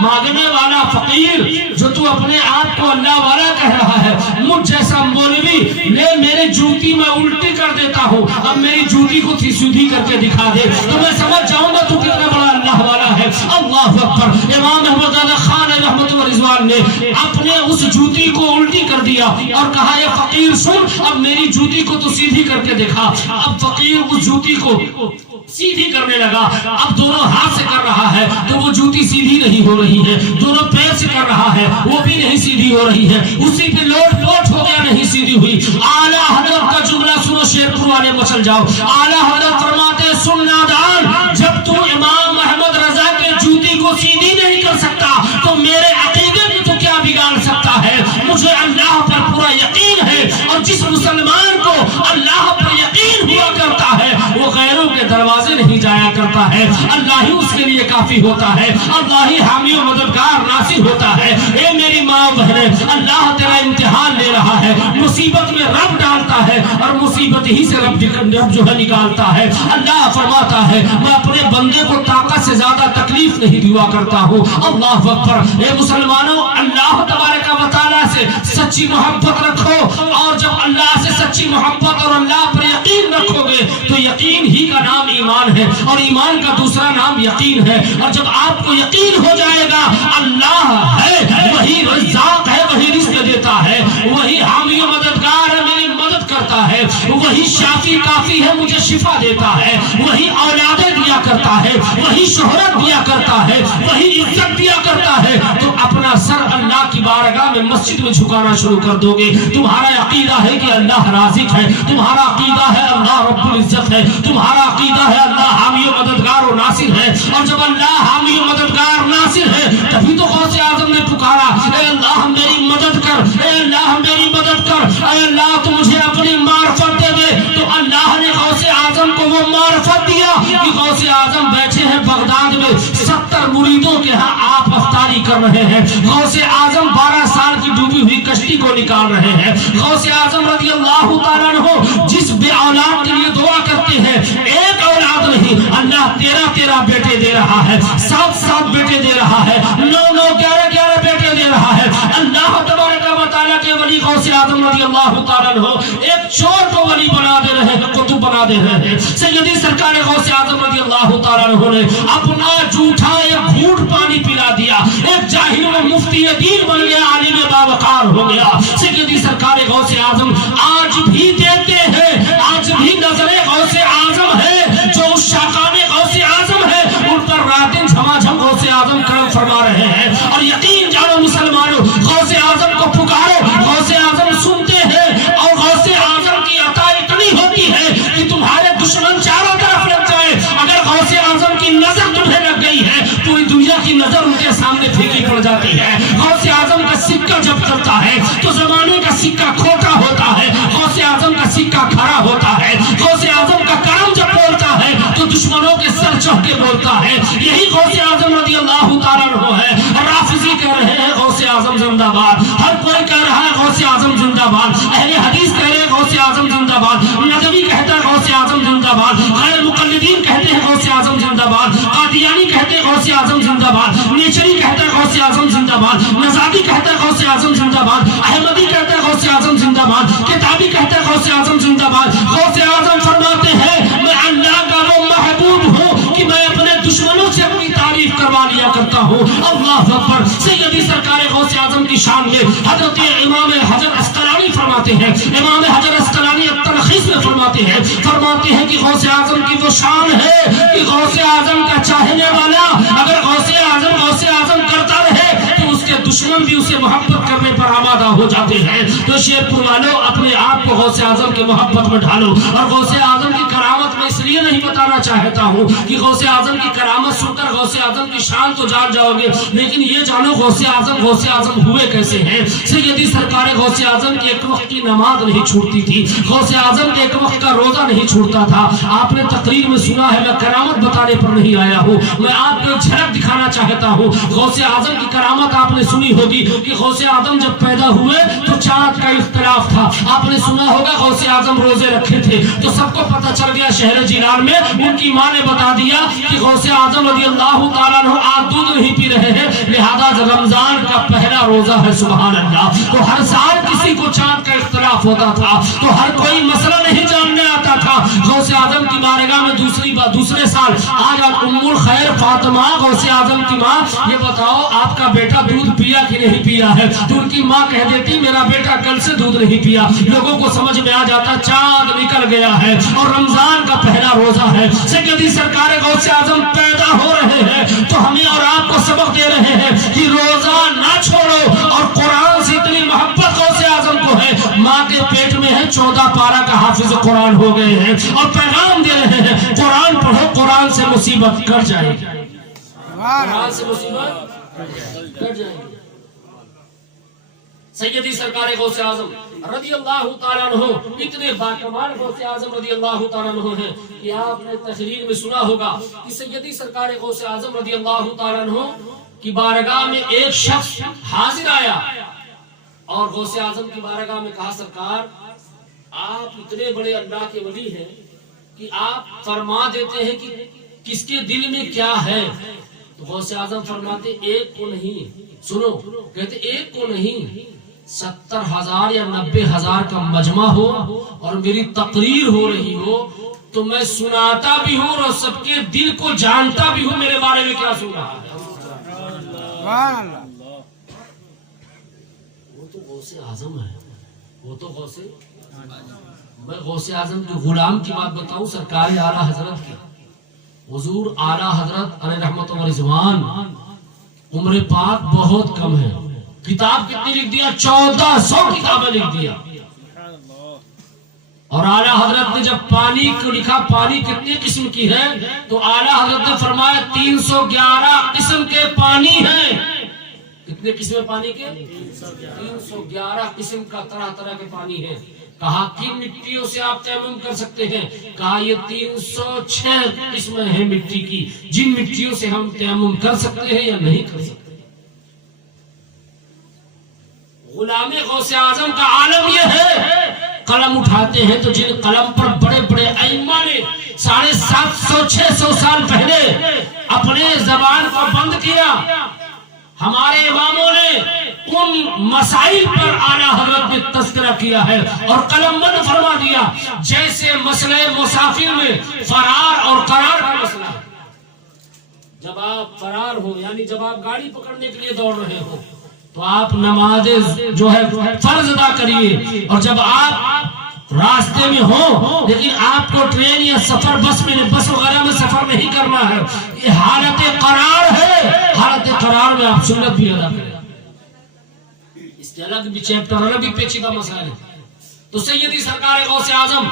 مانگنے والا فقیر جو تو اپنے آپ کو اللہ والا کہہ رہا ہے، مجھ جیسا مولوی لے میرے جوتی میں الٹی کر دیتا ہوں، اب میری جوتی کو سیدھی کر کے دکھا دے تو میں سمجھ جاؤں گا تو کتنا بڑا اللہ والا ہے۔ اللہ اکبر۔ امام احمد رضا خان رحمت اللہ رضوان نے اپنے اس جوتی کو الٹی کر دیا اور کہا اے فقیر سن، اب میری جوتی کو تو سیدھی کر کے دکھا۔ اب فقیر اس جوتی کو سیدھی کرنے لگا، اب دونوں ہاتھ سے کر رہا ہے تو وہ جوتی سیدھی نہیں ہو رہی ہے، دونوں پیر سے کر رہا ہے وہ بھی نہیں سیدھی ہو رہی ہے، اسی پہ لوٹ پوٹ ہو گیا، نہیں سیدھی ہوئی۔ اعلیٰ حضرت کا جملہ سنو، شیرپور والے مچل جاؤ۔ اعلیٰ حضرت فرماتے سن نادان، جب تو امام احمد رضا کے جوتی کو سیدھی نہیں کر سکتا تو میرے عقیدے میں تو کیا بگاڑ سکتا ہے؟ مجھے اللہ پر پورا یقین ہے، اور جس مسلمان کو اللہ پر یقین ہوا کرتا ہے وہ غیروں کے دروازے نہیں جایا کرتا ہے، اللہ ہی اس کے لیے کافی ہوتا ہے، اللہ ہی حامی و مددگار ناصر ہوتا ہے۔ اے میری ماں بہنیں، اللہ تیرا امتحان لے رہا ہے، مصیبت میں رب ڈالتا ہے اور مصیبت ہی سے رب جو ہے نکالتا ہے۔ اللہ فرماتا ہے میں اپنے بندے کو طاقت سے زیادہ تکلیف نہیں دیا کرتا ہوں۔ اللہ اکبر۔ اے مسلمانوں، اللہ تبارک و تعالیٰ سے سچی محبت رکھو، اور جب اللہ سے سچی محبت اور اللہ پر یقین رکھو گے تو یقین ہی کا نام ایمان ہے، اور ایمان کا دوسرا نام یقین ہے، اور جب آپ کو یقین ہو جائے گا اللہ ہے، وہی رزاق ہے، وہی رزق دیتا ہے، وہی حامی و مددگار ہے، میری مدد کرتا ہے، وہی شافی کافی ہے، مجھے شفا دیتا ہے، وہی اولادیں دیا کرتا ہے، وہی شہرت دیا کرتا ہے، وہی عزت دیا کرتا ہے، تو اپنا سر اللہ کی بارگاہ میں مسجد میں جھکانا شروع کر دو گے۔ تمہارا عقیدہ ہے کہ اللہ رازق ہے، تمہارا عقیدہ ہے اللہ رب العزت ہے، تمہارا عقیدہ ہے اللہ حامی و مددگار و ناصر ہے، اور جب اللہ حامی و مددگار ناصر ہے تبھی تو غوث اعظم نے پکارا اے اللہ میری مدد کر، اے اللہ میری مدد کر، اے اللہ تو مجھے اپنی معرفت دے دے۔ تو اللہ نے غوث اعظم کو وہ معرفت دیا کہ غوث اعظم بیٹھے ہیں بغداد میں 70 مریدوں کے ہاں آپ افطاری کر رہے ہیں، غوث اعظم 12 سال کی ڈوبی ہوئی کشتی کو نکال رہے ہیں۔ غوث اعظم رضی اللہ تعالیٰ عنہ جس بے اولاد کے لیے دعا کرتے ہیں، ایک اولاد نہیں، اللہ 13 بیٹے دے رہا ہے، 7 بیٹے دے رہا ہے، 9 11 بیٹے دے رہا ہے۔ اللہ تبارک و تعالیٰ کے ولی غوث اعظم رضی اللہ تعالیٰ عنہ ایک چور کو ولی بنا دے رہے ہیں، قطب بنا دے رہے ہیں۔ سیدی سرکار غوث اعظم رضی اللہ تعالیٰ عنہ نے اپنا جھوٹا ایک گھونٹ پانی پلا دیا، ایک جاہل و مفتی دین بن گیا، عالم باوقار ہو گیا۔ سیدی سرکار غوث اعظم آج بھی دیتے ہیں، آج بھی نظر غوث اعظم ہے، جو اس شاقان غوث اعظم ہے ان پر راتیں جھماجھم غوث اعظم کرم فرما رہے ہیں۔ اور یقین جانو مسلمانوں، غوث اعظم کو پکارو، غوث اعظم سنتے ہیں، اور غوث اعظم کی عطا اتنی ہوتی ہے کہ تمہارے دشمن چاروں طرف لگ جائے، اگر غوث اعظم کی نظر تمہیں لگ گئی ہے پوری دنیا کی نظر ان کے سامنے پھینکی پڑ جاتی ہے۔ غوث اعظم کا سکہ جب چلتا ہے تو زمانے کا سکہ کھوٹا ہوتا ہے، غوث اعظم کا سکہ کھڑا ہوتا ہے۔ غوث اعظم کا کرم جب بولتا ہے تو دشمنوں کے سر چڑھ کے بولتا ہے۔ یہی غوث اعظم رضی اللہ تعالیٰ عنہ ہے۔ رافضی کہہ رہے ہیں غوث اعظم زندہ باد، ہر کوئی کہہ رہا ہے غوث اعظم زندہ باد، اہل حدیث کہہ رہے ہیں غوث اعظم زندہ باد، ندوی کہتا ہے غوث اعظم زندہ باد، غیر مقلدین کہتے ہیں غوث اعظم زندہ باد، قادیانی کہتے ہیں غوث اعظم زندہ باد، نیچری کہتا ہے غوث اعظم زندہ باد، نزادی کہتا ہے غوث اعظم زندہ باد، احمدی کہتا ہے غوث اعظم زندہ باد، کتابی کہتا ہے غوث اعظم زندہ باد۔ غوث اعظم فرماتے ہیں میں اللہ کا وہ محبوب ہوں کہ میں اپنے دشمنوں سے اپنی تعریف کروا لیا کرتا ہوں۔ اللہ اکبر۔ سیدی سرکار غوث اعظم کی شان میں حضرت امام حجر اسقلانی فرماتے ہیں، امام حجر اسقلانی التلخیص میں فرماتے ہیں کہ غوث اعظم کی وہ شان ہے کہ غوث اعظم کا چاہنے والا اگر غوث اعظم کرتا رہے تو اس کے دشمن بھی اسے محبت کرنے پر آمادہ ہو جاتے ہیں۔ تو شیرپور والوں اپنے آپ کو غوث اعظم کے محبت میں ڈھالو، اور غوث اعظم کی کرامت میں اس لیے نہیں بتانا چاہتا ہوں کہ غوث اعظم کی کرامت سن کر غوث اعظم کی شان تو جان جاؤ گے، لیکن یہ جانو غوث اعظم ہوئے کیسے ہیں۔ سیدی سرکار غوث اعظم کی ایک وقت کی نماز نہیں چھوٹتی تھی، غوث اعظم کے ایک وقت کا روزہ نہیں چھوٹتا تھا۔ آپ نے تقریر میں سنا ہے، میں کرامت بتانے پر نہیں آیا ہوں، میں آپ کو ایک جھلک دکھانا چاہتا ہوں۔ غوث اعظم کی کرامت آپ نے سنی ہوگی کہ غوث اعظم جب پیدا ہوئے تو چاند کا اختلاف تھا، آپ نے سنا ہوگا غوث اعظم روزے رکھے تھے تو سب کو پتہ چل گیا شہر جیلان میں ان کی ماں نے بتا دیا کہ غوث اعظم رضی اللہ تعالیٰ عنہ آج دودھ نہیں پی رہے ہیں، لہذا رمضان کا پہلا روزہ ہے، سبحان اللہ، تو ہر سال کسی کو چاند کا اختلاف ہوتا تھا، تو ہر کوئی مسئلہ نہیں جاننے آتا تھا۔ غوث اعظم کی بارگاہ میں دوسرے سال آج ام الخیر فاطمہ غوث اعظم کی ماں، یہ بتاؤ آپ کا بیٹا دودھ پیا کہ نہیں پیا ہے؟ تو ان کی ماں کہہ دیتی میرا بیٹا کل سے دودھ نہیں پیا۔ لوگوں کو سمجھ میں آ جاتا چاند نکل گیا ہے اور رمضان کا پہلا روزہ ہے، سیدی سرکار غوث اعظم پیدا ہو رہے ہیں تو ہمیں اور آپ کو سبق دے رہے ہیں کہ روزہ نہ چھوڑو، اور قرآن سے اتنی محبت غوث اعظم کو ہے، ماں کے پیٹ میں ہے 14 پارہ کا حافظ قرآن ہو گئے ہیں اور پیغام دے رہے ہیں قرآن پڑھو، قرآن سے مصیبت کٹ جائے گی، قرآن سے مصیبت کٹ جائے گی۔ سیدی سرکار غوث اعظم رضی اللہ تعالیٰ عنہ اتنے باکمال غوث اعظم رضی اللہ تعالیٰ عنہ ہیں کہ آپ نے تقریر میں سنا ہوگا کہ سیدی سرکار غوث اعظم رضی اللہ تعالیٰ عنہ کی بارگاہ میں ایک شخص حاضر آیا اور غوث اعظم کی بارگاہ میں کہا سرکار آپ اتنے بڑے اللہ کے ولی ہیں کہ آپ فرما دیتے ہیں کہ کس کے دل میں کیا ہے؟ تو غوث اعظم فرماتے ایک کو نہیں، سنو، کہتے ایک کو نہیں، 70,000 یا 90,000 کا مجمع ہو اور میری تقریر ہو رہی ہو تو میں سناتا بھی ہوں اور سب کے دل کو جانتا بھی ہوں میرے بارے میں کیا سن رہا ہے۔ وہ تو غوث اعظم ہے، وہ تو غوث، میں غوث اعظم کے غلام کی بات بتاؤں، سرکار اعلیٰ حضرت کی، حضور اعلیٰ حضرت علیہ رحمت و رضوان، عمر پاک بہت کم ہے، کتاب کتنی لکھ دیا؟ 1400 کتابیں لکھ دیا، اور اعلیٰ حضرت نے جب پانی کو لکھا پانی کتنی قسم کی ہے تو اعلیٰ حضرت نے فرمایا 311 قسم کے پانی ہیں۔ کتنے قسم پانی کے؟ 311 قسم کا، طرح طرح کے پانی ہیں۔ کہا کن مٹیوں سے آپ تیمم کر سکتے ہیں؟ کہا یہ 306 قسمیں ہیں مٹی کی، جن مٹیوں سے ہم تیمم کر سکتے ہیں یا نہیں کر سکتے۔ غلام غوث اعظم کا عالم یہ ہے، قلم اٹھاتے ہیں تو جن قلم پر بڑے بڑے ائمہ نے 750-600 سال پہلے اپنے زبان کو بند کیا، ہمارے اماموں نے ان مسائل پر اعلیٰ حضرت نے تذکرہ کیا ہے اور قلم بند فرما دیا، جیسے مسئلہ مسافر میں فرار اور قرار کا مسئلہ ہے۔ جب آپ فرار ہو یعنی جب آپ گاڑی پکڑنے کے لیے دوڑ رہے ہو تو آپ نماز جو ہے فرض ادا کریے، اور جب آپ راستے میں ہو لیکن آپ کو ٹرین یا سفر بس وغیرہ میں سفر نہیں کرنا ہے، یہ حالت قرار ہے، حالت قرار میں آپ سنت بھی ادا کریں، اس کے الگ بھی چیپٹر، الگ بھی پیچیدہ مسائل ہے۔ تو سیدی سرکار غوث اعظم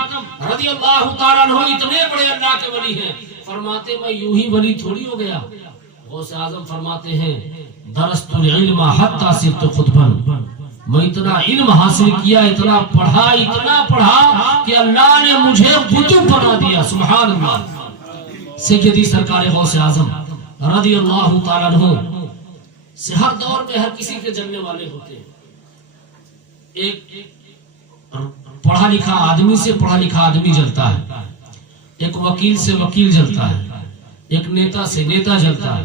رضی اللہ تعالیٰ عنہ اتنے بڑے اللہ کے ولی ہیں، فرماتے میں یوں ہی ولی تھوڑی ہو گیا۔ غوث اعظم فرماتے ہیں درست العلم حتی صرت خطبا، میں اتنا علم حاصل کیا، اتنا پڑھا کہ اللہ نے مجھے قطب بنا دیا، سبحان اللہ۔ سیدی سرکار غوث اعظم رضی اللہ تعالیٰ عنہ سے ہر دور میں ہر کسی کے جننے والے ہوتے ہیں۔ ایک پڑھا لکھا آدمی سے پڑھا لکھا آدمی جلتا ہے، ایک وکیل سے وکیل جلتا ہے، ایک نیتا سے نیتا جلتا ہے۔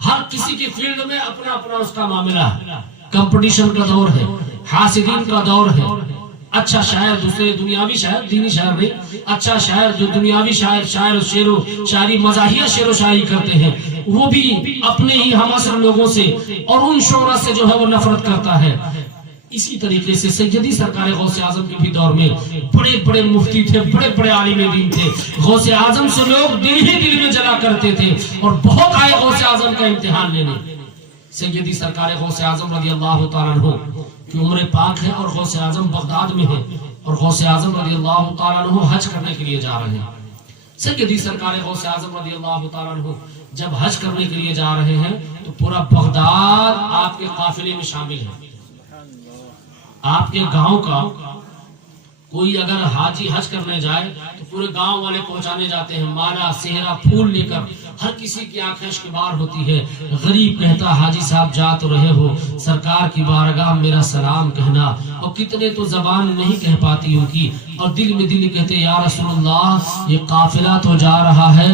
ہر کسی کی فیلڈ میں اپنا اپنا اس کا معاملہ ہے، کمپٹیشن کا دور ہے، حاسدین کا دور ہے۔ اچھا شاعر دوسرے دنیاوی شاعر، دینی شاعر نہیں، اچھا شاعر جو دنیاوی شاعر شعر و شاعری مزاحیہ شعر و شاعری کرتے ہیں، وہ بھی اپنے ہی ہم عصر لوگوں سے اور ان شعراء سے جو ہے وہ نفرت کرتا ہے۔ اسی طریقے سے سیدی سرکار غوث اعظم کے بھی دور میں بڑے بڑے مفتی تھے، بڑے بڑے عالم دین تھے، غوث اعظم سے لوگ دل ہی دل میں جلا کرتے تھے اور بہت آئے غوث اعظم کا امتحان لینے۔ سیدی سرکار غوث اعظم رضی اللہ تعالیٰ عنہ کی عمر پاک ہے اور غوث اعظم بغداد میں ہے، اور غوث اعظم رضی اللہ تعالیٰ عنہ حج کرنے کے لیے جا رہے ہیں۔ سیدی سرکار غوث اعظم رضی اللہ تعالیٰ عنہ جب حج کرنے کے لیے جا رہے ہیں تو پورا بغداد آپ کے قافلے میں شامل ہے، آپ کے گاؤں کا کوئی اگر حاجی حج کرنے جائے تو پورے گاؤں والے پہنچانے جاتے ہیں، مالا سہرا پھول لے کر، ہر کسی کی آنکھیں اشکبار ہوتی ہے۔ غریب کہتا حاجی صاحب جا تو رہے ہو، سرکار کی بارگاہ میرا سلام کہنا، اور کتنے تو زبان نہیں کہہ پاتی ان کی، اور دل میں دل کہتے یا رسول اللہ یہ قافلہ تو جا رہا ہے،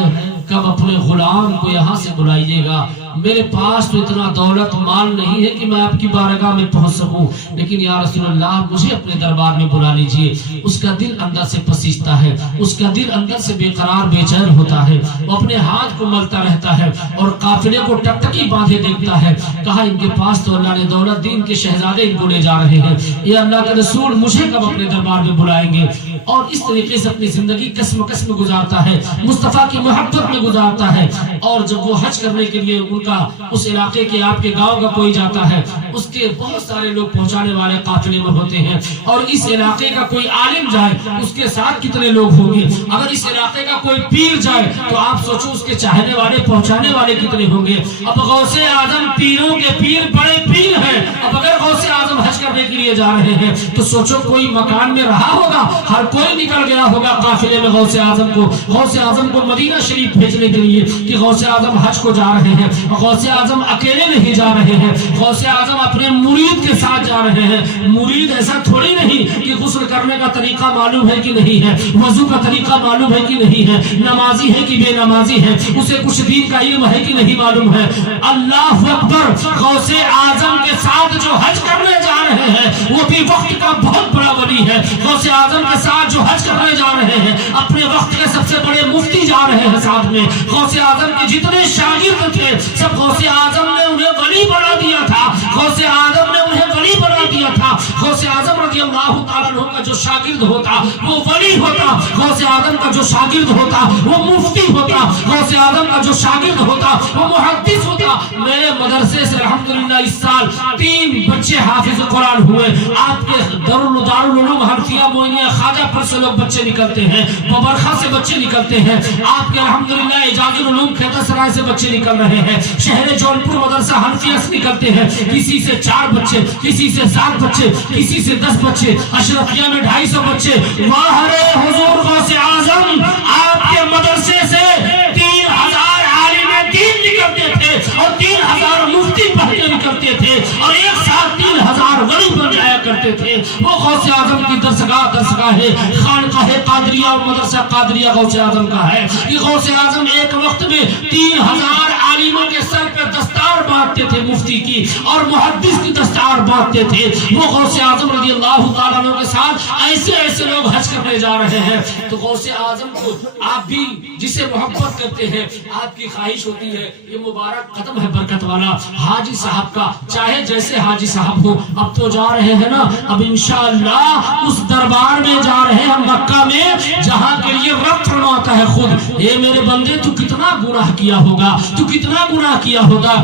کب اپنے غلام کو یہاں سے بلائیے گا، میرے پاس تو اتنا دولت مال نہیں ہے کہ میں آپ کی بارگاہ میں پہنچ سکوں، لیکن یا رسول اللہ مجھے اپنے دربار میں بلا لیجئے۔ اس کا دل اندر سے پسیجتا ہے، اس کا دل اندر سے بے قرار بے چین ہوتا ہے، وہ اپنے ہاتھ کو ملتا رہتا ہے اور قافلے کو ٹکٹکی باندھے دیکھتا ہے۔ کہا ان کے پاس تو اللہ نے دولت دی، ان کے شہزادے ان کو لے جا رہے ہیں، یہ اللہ کے رسول مجھے کب اپنے دربار میں بلائیں گے؟ اور اس طریقے سے اپنی زندگی قسم قسم گزارتا ہے، مصطفیٰ کی محبت میں گزارتا ہے۔ اور جب وہ حج کرنے کے لیے ان کا اس علاقے کے آپ کے گاؤں کا کوئی جاتا ہے، اس کے بہت سارے لوگ پہنچانے والے قافلے میں ہوتے ہیں، اور اس علاقے کا کوئی عالم جائے اس کے ساتھ کتنے لوگ ہوں گے، اگر اس علاقے کا کوئی پیر جائے تو آپ سوچو اس کے چاہنے والے پہنچانے والے کتنے ہوں گے۔ اب غوث اعظم پیروں کے پیر بڑے پیر ہیں، اب اگر غوث اعظم حج کرنے کے لیے جا رہے ہیں تو سوچو کوئی مکان میں رہا ہوگا، ہر کوئی نکل گیا ہوگا قافلے میں غوث اعظم کو مدینہ شریف بھیجنے کے لیے کہ غوث اعظم حج کو جا رہے ہیں۔ غوث اعظم اکیلے نہیں جا رہے ہیں، غوث اعظم اپنے مرید کے ساتھ جا رہے ہیں۔ مرید ایسا تھوڑی نہیں کہ غسل کرنے کا طریقہ معلوم ہے کہ نہیں ہے، وضو کا طریقہ معلوم ہے کہ نہیں ہے، نمازی ہے کہ بے نمازی ہے، اسے کچھ دین کا علم ہے کہ نہیں معلوم ہے۔ اللہ اکبر، غوث اعظم کے ساتھ جو حج کرنے جا رہے ہیں وہ بھی وقت کا بہت بڑا ولی ہے۔ غوث اعظم کے ساتھ جو حج کرنے جا رہے ہیں اپنے وقت کے سب سے بڑے مفتی جا رہے ہیں ساتھ میں۔ غوث اعظم کے جتنے شاگرد تھے سب غوث اعظم نے انہیں ولی بنا دیا تھا، غوث اعظم نے انہیں ولی بنا دیا تھا۔ غوث اعظم رضی اللہ تعالیٰ عنہ کا جو شاگرد ہوتا وہ ولی ہوتا، غوث اعظم کا جو شاگرد ہوتا وہ مفتی ہوتا، غوث اعظم کا جو شاگرد ہوتا وہ محدث ہوتا۔ میرے مدرسے سے الحمدللہ اس سال 3 بچے حافظ قرآن ہوئے۔ آپ کے دارالعلوم حنفیہ معینیہ خواجہ پر سے لوگ بچے نکلتے ہیں، ببرخہ سے بچے نکلتے ہیں، آپ کے الحمدللہ اعجاز العلوم کھیتا سرائے سے بچے نکل رہے ہیں، شہر جونپور مدرسہ حنفیہ سے نکلتے ہیں، کسی سے 4 بچے، کسی سے 7 بچے، کسی سے 10 بچے، اشرفیہ میں 250 بچے۔ واہ رے حضور غوث اعظم، آپ کے مدرسے سے 3000 عالم دین نکلتے تھے اور 3000 مفتی پڑھ کے نکلتے تھے اور ایک ساتھ 3000 ولی بن جایا کرتے تھے۔ وہ غوث اعظم کی درسگاہ ہے، خانقاہ قادریہ اور مدرسہ قادریہ غوث اعظم کا ہے کہ غوث اعظم ایک وقت میں 3000 عالموں کے سر پہ دستار باندھتے تھے، مفتی کی اور محدث کی دستار باندھتے تھے۔ وہ غوث اعظم رضی اللہ تعالیٰ عنہ کے ساتھ ایسے لوگ حج کرنے جا رہے ہیں۔ تو غوث اعظم کو آپ بھی جسے محبت کرتے ہیں، آپ کی خواہش ہوتی ہے یہ مبارک قدم ہے برکت والا حاجی صاحب کا، چاہے جیسے حاجی صاحب ہو، اب تو جا رہے ہیں نا، اب انشاءاللہ اس دربار میں جا رہے ہیں مکہ میں جہاں کے لیے رب فرماتا ہے خود، اے میرے بندے تو کتنا گناہ کیا ہوگا، تو کتنا گناہ کیا ہوگا،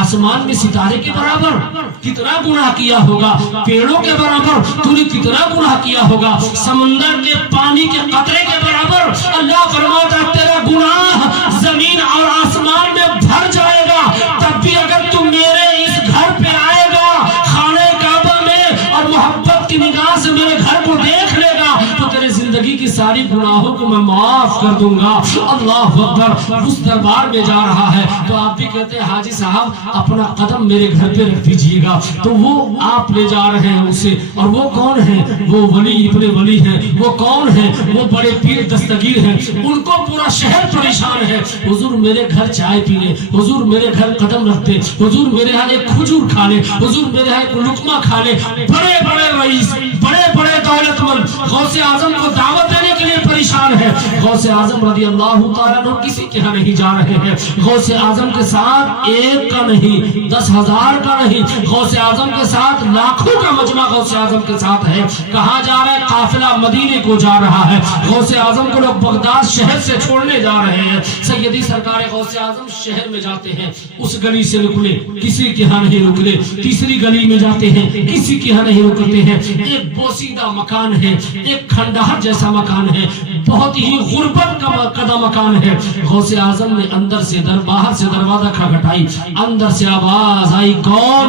آسمان میں ستارے کے برابر کتنا گناہ کیا ہوگا، پیڑوں کے برابر تو نے کتنا گناہ کیا ہوگا، سمندر کے پانی کے قطرے کے برابر اللہ فرماتا ہے تیرا گناہ زمین اور آسمان میں بھر جائے گا، تب بھی اگر تم میرے اس گھر پہ آئے گا خانہ کعبہ میں اور محبت کی نگاہ سے میرے گھر کو دیکھ لے گا تو تیرے زندگی کی ساری گناہوں کو میں معاف کر دوں گا۔ اللہ اکبر، اس دربار میں جا رہا ہے تو آپ بھی کہتے ہیں حاجی صاحب اپنا قدم میرے گھر پہ رکھ دیجئے گا، تو وہ آپ لے جا رہے ہیں اسے، اور وہ کون ہیں؟ وہ ولی ابن ولی ہیں۔ وہ کون ہیں؟ وہ بڑے پیر دستگیر ہیں، ان کو پورا شہر پریشان ہے، حضور میرے گھر چائے پی لے، حضور میرے گھر قدم رکھ دے، حضور میرے ہاں ایک کھجور کھا لے، حضور میرے ہاں ایک لقمہ کھا لے۔ بڑے بڑے رئیس، بڑے بڑے دولت مند غوث اعظم کو دعوت دینے کے لیے پریشان ہے۔ غوث اعظم رضی اللہ تعالیٰ عنہ کسی کے ہاں نہیں جا رہے ہیں، غوث اعظم کے ساتھ 1 کا نہیں 10,000 کا نہیں، غوث اعظم کے ساتھ لاکھوں کا مجمع غوث اعظم کے ساتھ ہے۔ کہاں جا رہے ہیں؟ قافلہ مدینے کو جا رہا ہے۔ غوث اعظم کو لوگ بغداد شہر سے چھوڑنے جا رہے ہیں۔ سیدی سرکار غوث اعظم شہر میں جاتے ہیں، اس گلی سے نکلے کسی کے ہاں نہیں رکلے، تیسری گلی میں جاتے ہیں کسی کے ہاں نہیں رکتے ہیں، ایک بوسیدہ مکان ہے، ایک کھنڈہر جیسا مکان ہے، بہت ہی غربت کا مکان ہے۔ غوث اعظم نے اندر سے باہر سے دروازہ کھٹکھٹائی، اندر سے آواز آئی، کون؟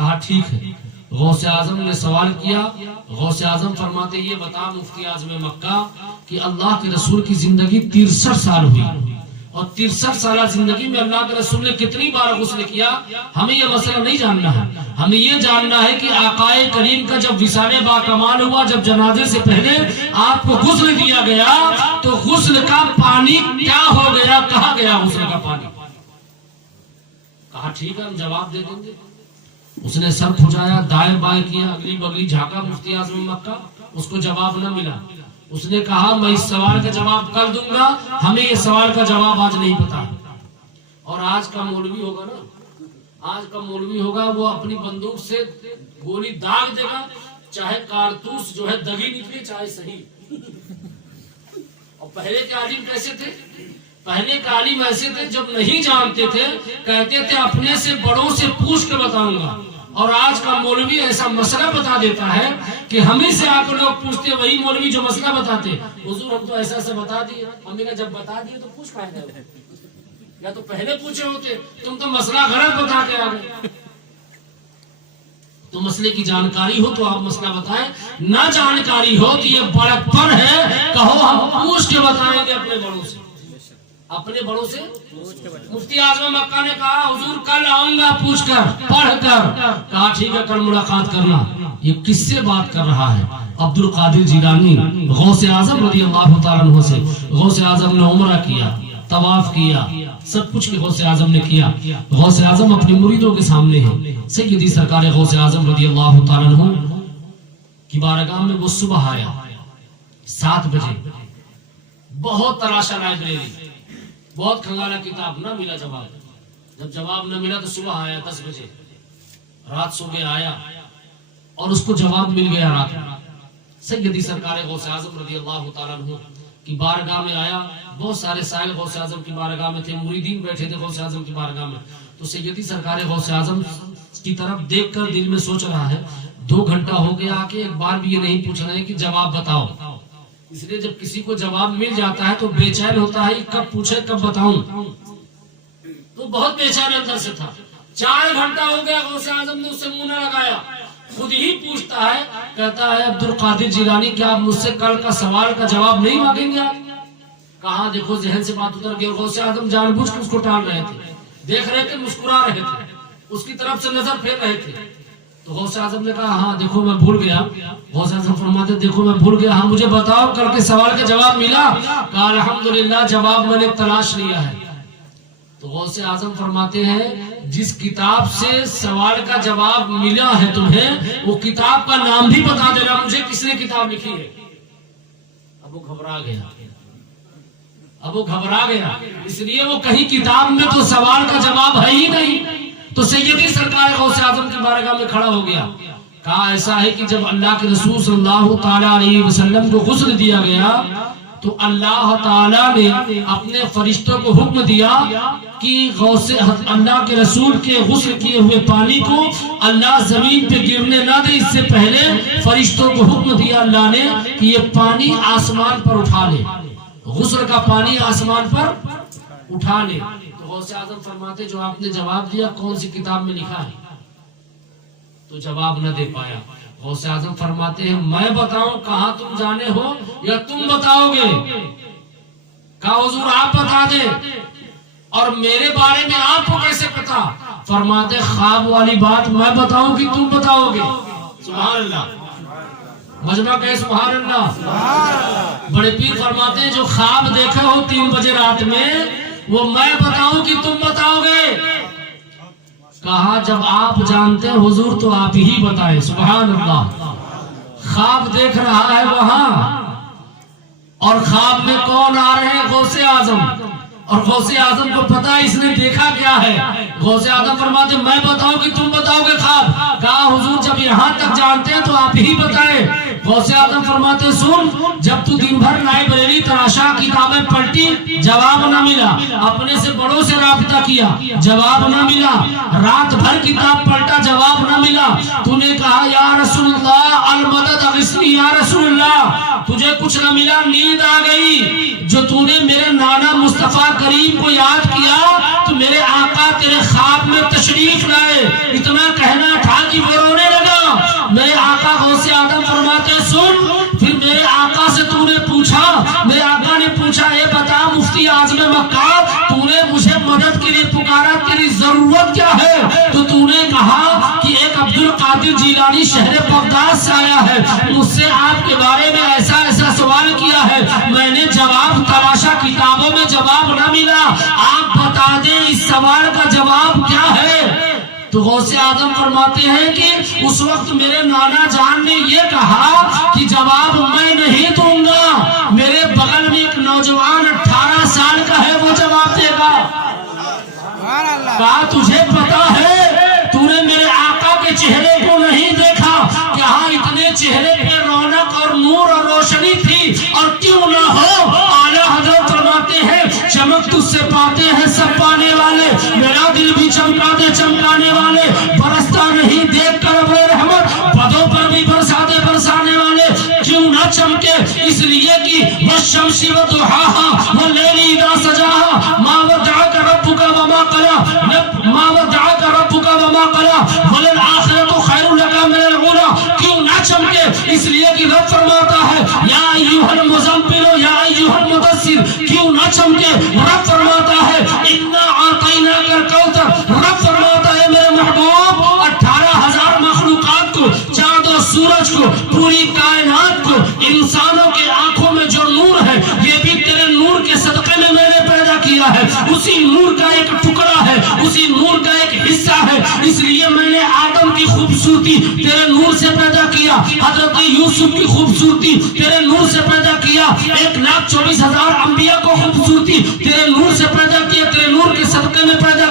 کہا ٹھیک ہے۔ غوث اعظم نے سوال کیا، غوث اعظم فرماتے یہ بتا مفتی اعظم مکہ کہ اللہ کے رسول کی زندگی 63 سال ہوئی، اور 63 سالہ زندگی میں اللہ کے رسول نے کتنی بار غسل کیا؟ ہمیں یہ مسئلہ نہیں جاننا ہے، ہمیں یہ جاننا ہے کہ آقا کریم کا جب وصال با کمال ہوا، جب جنازے سے پہلے آپ کو غسل دیا گیا تو غسل کا پانی کیا ہو گیا، کہاں گیا غسل کا پانی؟ کہا ٹھیک ہے ہم جواب دے دیں گے۔ اس نے سر کھجایا، دائیں بائیں کیا، اگلی بگلی جھانکا مفتی اعظم مکہ، اس کو جواب نہ ملا۔ اس نے کہا میں اس سوال کا جواب کل دوں گا، ہمیں یہ سوال کا جواب آج نہیں پتا۔ اور آج کا مولوی ہوگا نا، آج کا مولوی ہوگا وہ اپنی بندوق سے گولی داغ دے گا، چاہے کارتوس جو ہے دگی نکلے چاہے صحیح۔ اور پہلے کے عالم کیسے تھے؟ پہلے کے عالم ایسے تھے جب نہیں جانتے تھے کہتے تھے اپنے سے بڑوں سے پوچھ کے بتاؤں گا، اور آج کا مولوی ایسا مسئلہ بتا دیتا ہے کہ ہمیں سے آ کر لوگ پوچھتے، وہی مولوی جو مسئلہ بتاتے حضور ہم تو ایسا ایسا بتا دیے، ہم نے کہا جب بتا دیے تو پوچھ پائے گا، یا تو پہلے پوچھے ہوتے، تم تو مسئلہ غلط بتا کے آ گئے۔ تو مسئلے کی جانکاری ہو تو آپ مسئلہ بتائیں، نہ جانکاری ہو تو یہ بڑک پر ہے، کہو ہم پوچھ کے بتائیں گے اپنے بڑوں سے، اپنے بڑوں سے۔ مفتی اعظم مکہ نے کہا حضور کل آؤں گا پوچھ کر پڑھ کر۔ کہا ٹھیک ہے کل ملاقات کرنا۔ یہ کس سے بات کر رہا ہے؟ عبد القادر جیلانی غوث اعظم رضی اللہ تعالیٰ عنہ سے۔ غوث اعظم نے عمرہ کیا، طواف کیا، سب کچھ غوث اعظم نے کیا۔ غوث اعظم اپنے مریدوں کے سامنے ہے۔ سیدی سرکار غوث اعظم رضی اللہ تعالیٰ عنہ کی بارگاہ میں وہ صبح آیا 7 بجے، بہت تلاشا لائبریری، بہت کھنگالا کتاب، نہ ملا جواب۔ جب جواب نہ ملا تو صبح آیا 10 بجے، رات سو گیا آیا اور اس کو جواب مل گیا رات میں۔ سیدی سرکار غوث اعظم رضی اللہ تعالیٰ عنہ کی بارگاہ میں آیا، بہت سارے سائل غوث اعظم کی بارگاہ میں تھے، مریدین بیٹھے تھے غوث اعظم کی بارگاہ میں۔ تو سیدی سرکار غوث اعظم کی طرف دیکھ کر دل میں سوچ رہا ہے 2 گھنٹہ ہو گیا آ کے ایک بار بھی یہ نہیں پوچھ رہے ہیں کہ جواب بتاؤ۔ اس لیے جب کسی کو جواب مل جاتا ہے تو بے چین ہوتا ہے کب پوچھے کب بتاؤں، تو بہت بے چین اندر سے تھا۔ 4 گھنٹہ ہو گیا غوث اعظم نے اس سے منہ نہ لگایا، خود ہی پوچھتا ہے، کہتا ہے عبد القادر جیلانی کیا آپ مجھ سے کل کا سوال کا جواب نہیں مانگیں گے؟ کہا دیکھو ذہن سے بات اتر گئی۔ غوث اعظم جان بوجھ کے اس کو ٹال رہے تھے، دیکھ رہے تھے، مسکرا رہے تھے، اس کی طرف سے نظر پھیر رہے تھے۔ تو غوث اعظم نے کہا ہاں دیکھو میں بھول گیا۔ غوث اعظم فرماتے دیکھو میں بھول گیا، ہاں مجھے بتاؤ کل کے سوال کا جواب ملا؟ کہا الحمدللہ جواب میں نے تلاش لیا ہے۔ تو غوث اعظم فرماتے ہیں جس کتاب سے سوال کا جواب ملا ہے تمہیں، وہ کتاب کا نام بھی بتا دینا مجھے کس نے کتاب لکھی ہے۔ اب وہ گھبرا گیا، اس لیے وہ کہیں کتاب میں تو سوال کا جواب ہے ہی نہیں۔ تو سیدی سرکار غوث اعظم کی بارگاہ میں کھڑا ہو گیا، کہا ایسا ہے کہ جب اللہ کے رسول صلی اللہ تعالیٰ علیہ وسلم کو غسل دیا گیا تو اللہ تعالیٰ نے اپنے فرشتوں کو حکم دیا کہ اللہ کے رسول کے غسل کیے ہوئے پانی کو اللہ زمین پہ گرنے نہ دے، اس سے پہلے فرشتوں کو حکم دیا اللہ نے کہ یہ پانی آسمان پر اٹھا لے، غسل کا پانی آسمان پر اٹھا لے۔ تو غوث اعظم فرماتے جو آپ نے جواب دیا کون سی کتاب میں لکھا ہے؟ تو جواب نہ دے پایا۔ غوث اعظم فرماتے ہیں میں بتاؤں کہاں تم جانے ہو یا تم بتاؤ گے؟ کہا حضور آپ بتا دیں، اور میرے بارے میں آپ کو کیسے پتا؟ فرماتے خواب والی بات میں بتاؤں کہ تم بتاؤ گے؟ سبحان اللہ، مجمع کہے سبحان اللہ۔ بڑے پیر فرماتے ہیں جو خواب دیکھا ہو 3 بجے رات میں وہ میں بتاؤں کہ تم بتاؤ گے؟ کہا جب آپ جانتے ہیں حضور تو آپ ہی بتائیں۔ سبحان اللہ، خواب دیکھ رہا ہے وہاں، اور خواب میں کون آ رہے ہیں؟ غوث اعظم، اور غوث اعظم کو پتا اس نے دیکھا کیا ہے۔ غوث اعظم فرماتے میں بتاؤں کہ تم بتاؤ گے خواب؟ کہا حضور جب یہاں تک جانتے ہیں تو آپ ہی بتائیں۔ غوث اعظم فرماتے سن، جب تو دن بھر لائبریری تراشا، کتابیں پلٹی، جواب نہ ملا، اپنے سے بڑوں سے رابطہ کیا، جواب نہ ملا، رات بھر کتاب پلٹا، جواب نہ ملا، تو نے کہا یا رسول اللہ المدد اغثنی یا رسول اللہ، تجھے کچھ نہ ملا، نیند آ گئی، جو تو نے میرے نانا مصطفیٰ کریم کو یاد کیا تو میرے آقا تیرے خواب میں تشریف لائے، اتنا کہنا تھا کہ لیے پکارا تیری ضرورت کیا ہے؟ تو تو نے کہا کہ ایک عبد القادر جیلانی شہر بغداد سے آیا ہے، مجھ سے آپ کے بارے میں ایسا ایسا سوال کیا ہے، میں نے جواب تلاشا، کتابوں میں جواب نہ ملا، آپ بتا دیں اس سوال کا جواب کیا ہے؟ تو غوث اعظم فرماتے ہیں کہ اس وقت میرے نانا جان نے یہ کہا کہ جواب میں نہیں دوں گا، میرے بغل میں ایک نوجوان 18 سال کا ہے، وہ جواب دے گا۔ کہا تجھے پتا ہے تو نے میرے آقا کے چہرے کو نہیں دیکھا، کہاں اتنے چہرے پہ رونق اور نور اور روشنی تھی، اور کیوں نہ ہو، اعلیٰ حضرت فرماتے ہیں چمک تجھ سے پاتے ہیں سب پانے والے، میرا دل بھی چمکا دے چمکانے والے، برستا نہیں دیکھ کر ابر رحمت، بدوں پر بھی برساتے برسانے والے، کیوں نہ چمکے؟ اس لیے کہ والشمس وضحاها واللیل اذا سجاها ما ودعك ربك وما قلى ما ودعك ربك وما قلى وللآخرة خیر لك من الأولى، کیوں نہ چمکے؟ اس لیے کہ رب فرماتا ہے یا ایھا المزمل یا ایھا المدثر، کیوں نہ چمکے؟ رب فرماتا ہے انا اعطیناک الکوثر، رب فرماتا ہے میرے محبوب 18,000 مخلوقات کو، چاند و سورج کو، پوری کائنات کو، انسانوں کے آنکھوں میں جو نور ہے یہ بھی تیرے نور کے صدقے میں نے پیدا کیا ہے، اسی نور کا ایک ٹکڑا ہے، اسی نور کا ایک حصہ ہے، اس لیے میں نے آدم کی خوبصورتی تیرے نور سے پیدا کیا، حضرت یوسف کی خوبصورتی تیرے نور سے پیدا کیا، 1,24,000 انبیاء کو خوبصورتی تیرے نور سے پیدا کیا، تیرے نور کے صدقے میں پیدا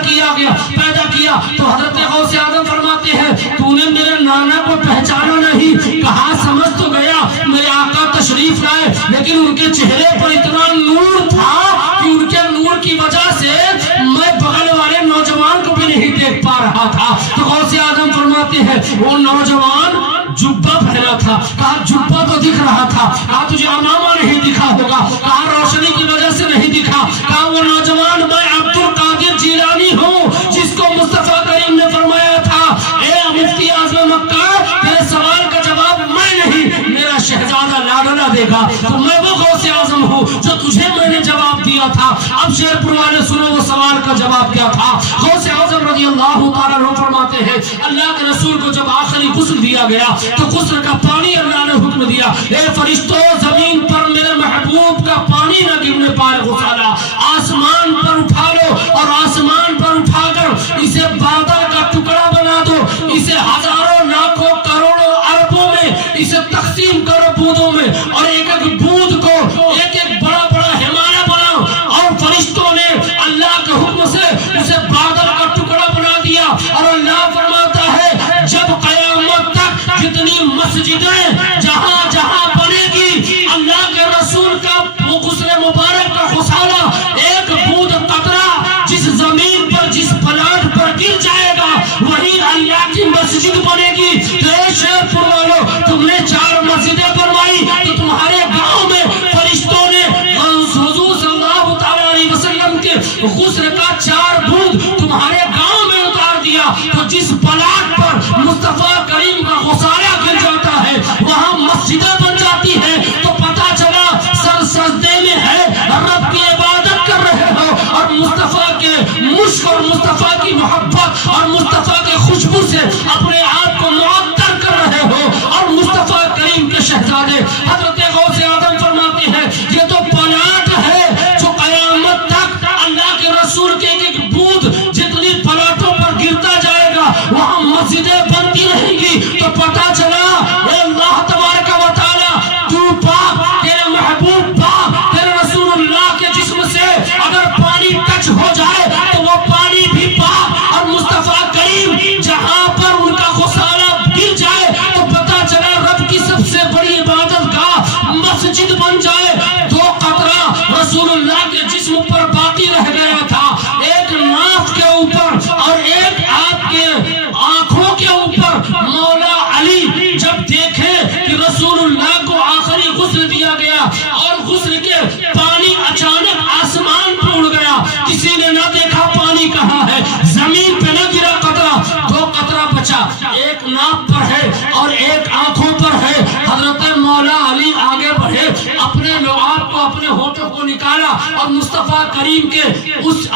کیا۔ تو حضرت غوث اعظم فرماتے ہیں تو نے میرے نانا کو پہچانا نہیں، کہاں سمجھ تو گیا میرے آقا تشریف لائے، لیکن ان کے چہرے پر اتنا نور تھا کہ ان کے نور کی وجہ سے میں بغل والے نوجوان کو بھی نہیں دیکھ پا رہا تھا۔ تو غوث اعظم فرماتے ہیں وہ نوجوان جبہ پہنا تھا، کہا جبہ تو دکھ رہا تھا، کہا تجھے امامہ نہیں دکھا ہوگا، کہا روشنی کی وجہ سے نہیں دکھا، کہا وہ نوجوان میں عبد القادر جیلانی ہوں جس کو مصطفیٰ کریم نے فرمایا تھا اے مفتی اعظم مکہ تیرے سوال کا جواب میں نہیں میرا شہزادہ لاڈلا دے گا، تو میں وہ غوث اعظم ہوں جو تجھے میں نے جواب دیا تھا۔ اب شیرپور والے سنو وہ سوال کا جواب کیا تھا۔ غوث اعظم رضی اللہ تعالیٰ عنہ فرماتے ہیں اللہ کے رسول کو جب آخری غسل دیا گیا تو غسل کا پانی اللہ نے حکم دیا اے فرشتوں زمین پر میرے محبوب کا پانی نہ گرنے پائے، غسالہ آسمان پر اٹھا لو اور آسمان پر اٹھا کر اسے بادل کا ٹکڑا بنا دو، اسے ہزاروں لاکھوں کروڑوں اربوں میں اسے تقسیم کرو بوندوں میں، اور ایک ایک بوند کو ایک ایک بڑا بڑا ہمالیہ بناؤ، اور فرشتوں نے اللہ کے حکم سے اسے بادل کا ٹکڑا بنا دیا، اور اللہ فرماتا ہے جب قیامت تک جتنی مسجدیں جہاں جہاں بنے گی اللہ کے رسول کا وہ غسل مبارک کا غسالہ ایک بوند قطرہ جس زمین پر جس پلاٹ پر گر جائے گا وہی اللہ کی مسجد بنے گی۔ تو اے شیرپور والوں تم نے 4 مسجدیں بنوائی تو تمہارے گاؤں میں فرشتوں نے حضور صلی اللہ تعالیٰ علیہ وسلم کے غسل کا 4 بوند تمہارے گاؤں میں اتار دیا، تو جس پلاٹ پر مصطفیٰ کریم کا غسالہ گر جاتا ہے وہاں مسجدیں بن جاتی ہیں، تو پتہ چلا سر سجدے میں ہے رب کی عبادت کر رہے ہو، اور مصطفیٰ کے مشک اور مصطفیٰ کی محبت اور مصطفیٰ کے خوشبو سے اپنے آپ کو معطر کر رہے ہو، اور مصطفیٰ کریم کے شہزادے حضرت غوث اعظم فرماتے ہیں یہ تو پلاٹ ہے جو قیامت تک اللہ کے رسول کے ایک بوند جتنی پلاٹوں پر گرتا جائے گا وہاں مسجدیں بنتی رہیں گی۔ تو پتہ چلا اے اللہ تبارک و تعالی تو پاک، تیرے محبوب پاک، تیرے رسول اللہ کے جسم سے اگر پانی ٹچ ہو جائے تو وہ پانی بھی پاک، اور مصطفیٰ کریم جہاں پر ان کا غسالہ گر جائے تو پتہ چلا رب کی سب سے بڑی عبادت کا مسجد بن جائے۔ 2 قطرہ رسول اللہ کے جسم پر باقی رہ گیا تھا، ایک ناف کے اوپر اور ایک آپ کے آنکھوں کے اوپر۔ مولا علی جب دیکھے کہ رسول اللہ کو آخری غسل دیا گیا اور غسل کے پانی اچانک آسمان پر اڑ گیا، کسی نے نہ دیکھا پانی کہاں ہے، زمین پہ نہ گرا قطرہ، 2 قطرہ بچا، ایک ناف پر ہے اور ایک آنکھوں پر ہے۔ حضرت مولا علی آگے بڑھے، اپنے لعاب کو اپنے ہونٹوں کو نکالا اور مصطفیٰ کریم کے اس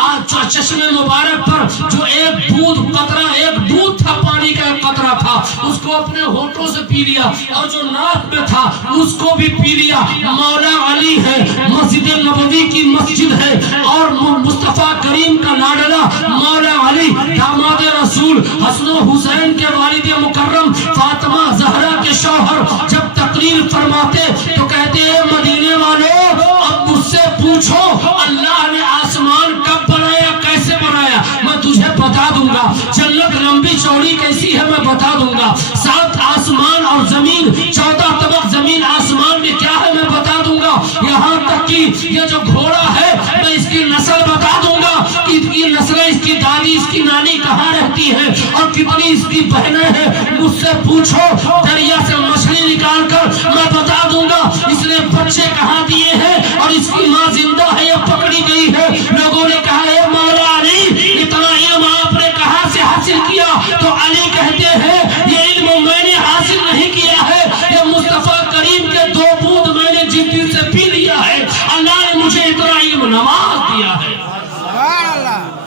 چشمے مبارک پر جو ایک دودھ تھا، پانی کا ایک قطرہ تھا، اس کو اپنے ہونٹوں سے پی لیا، اور جو ناک میں تھا اس کو بھی پی لیا۔ مولا علی ہے، مسجد نبوی کی مسجد ہے، اور مصطفیٰ کریم کا لاڈلا مولا علی داماد رسول حسن و حسین کے والد مکرم فاطمہ زہرا کے شوہر جب تقریر فرماتے تو کہتے ہیں مدینے والوں اب مجھ سے پوچھو اللہ نے آسمان کب بنایا، کیسے بنایا، میں تجھے بتا دوں گا۔ جنت لمبی چوڑی کیسی ہے میں بتا دوں گا۔ 7 آسمان اور زمین، 14 طبق زمین آسمان میں کیا ہے میں بتا دوں گا۔ یہاں تک کہ یہ جو گھوڑا ہے میں اس کی نسل بتا دوں گا کہ اس کی نسلیں، اس کی دادی، اس کی نانی کہاں رہتی ہے اور کتنی اس کی بہنیں ہیں۔ مجھ سے پوچھو دریا سے مچھلی نکال کر میں بتا دوں گا اس نے بچے کہاں دیے ہیں اور اس کی ماں زندہ ہے یا پکڑی گئی ہے۔ لوگوں نے کہا اے مولا علی اتنا علم آپ نے کہاں سے حاصل کیا؟ تو علی کہتے ہیں یہ علم میں نے حاصل نہیں کیا ہے، یہ مصطفیٰ کریم کے 2 بوند میں نے جس دل سے پی لیا ہے، اللہ نے مجھے اتنا علم نواز دیا ہے۔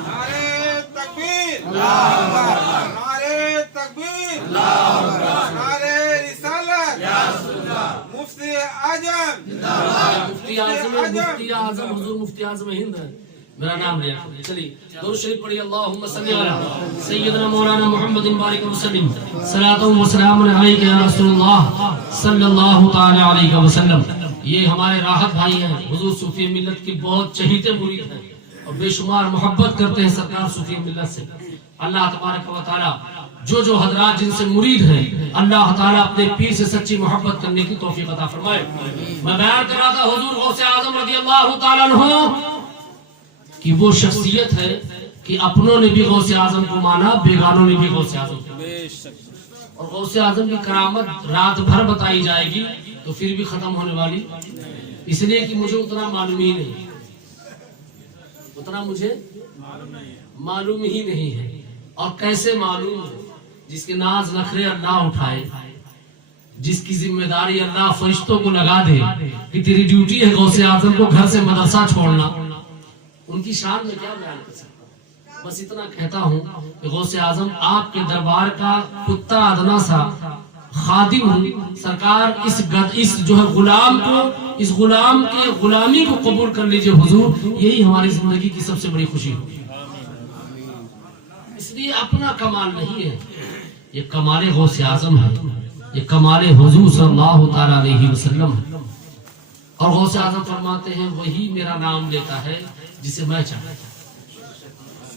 نعرے تکبیر، نعرے تکبیر، نعرے رسالت، مفتی اعظم، مفتی اعظم حضور مفتی اعظم ہند ہے، میرا نام لیا۔ چلیے درود شریف پڑھیے، اللہم صلی علی سیدنا مولانا محمد بارک وسلم، صلاۃ و سلام علیک یا رسول اللہ صلی اللہ تعالی علیہ وسلم۔ یہ ہمارے راحت بھائی ہیں، حضور صوفی ملت کے بہت چہیتے مرید ہیں اور بے شمار محبت کرتے ہیں سرکار صوفی ملت سے۔ اللہ تبارک و تعالی جو حضرات جن سے مرید ہیں اللہ تعالیٰ اپنے پیر سے سچی محبت کرنے کی توفیق عطا فرمائے۔ میں بیان کر رہا تھا حضور غوث اعظم رضی اللہ تعالیٰ عنہ کی وہ شخصیت ہے کہ اپنوں نے بھی غوث اعظم کو مانا، بیگانوں نے بھی غوث اعظم کو مانا، اور غوث اعظم کی کرامت رات بھر بتائی جائے گی تو پھر بھی ختم ہونے والی، اس لیے کہ مجھے اتنا معلوم ہی نہیں، اتنا مجھے معلوم ہی نہیں ہے۔ اور کیسے معلوم ہے؟ جس کے ناز نخرے اللہ اٹھائے، جس کی ذمہ داری اللہ فرشتوں کو لگا دے کہ تیری ڈیوٹی ہے غوث اعظم کو گھر سے مدرسہ چھوڑنا، ان کی شان میں کیا بیان کر سکتا ہوں؟ بس اتنا کہتا ہوں کہ غوث اعظم آپ کے دربار کا کتا ادنا سا خادم ہوں، سرکار اس جو ہے غلام کو، اس غلام کے غلامی کو قبول کر لیجئے حضور، یہی ہماری زندگی کی سب سے بڑی خوشی ہوگی۔ اس لیے اپنا کمال نہیں ہے، یہ کمال غوث اعظم ہے، یہ کمال حضور صلی اللہ تعالی علیہ وسلم ہے۔ اور غوث اعظم فرماتے ہیں وہی میرا نام لیتا ہے جسے میں چاہتا ہوں،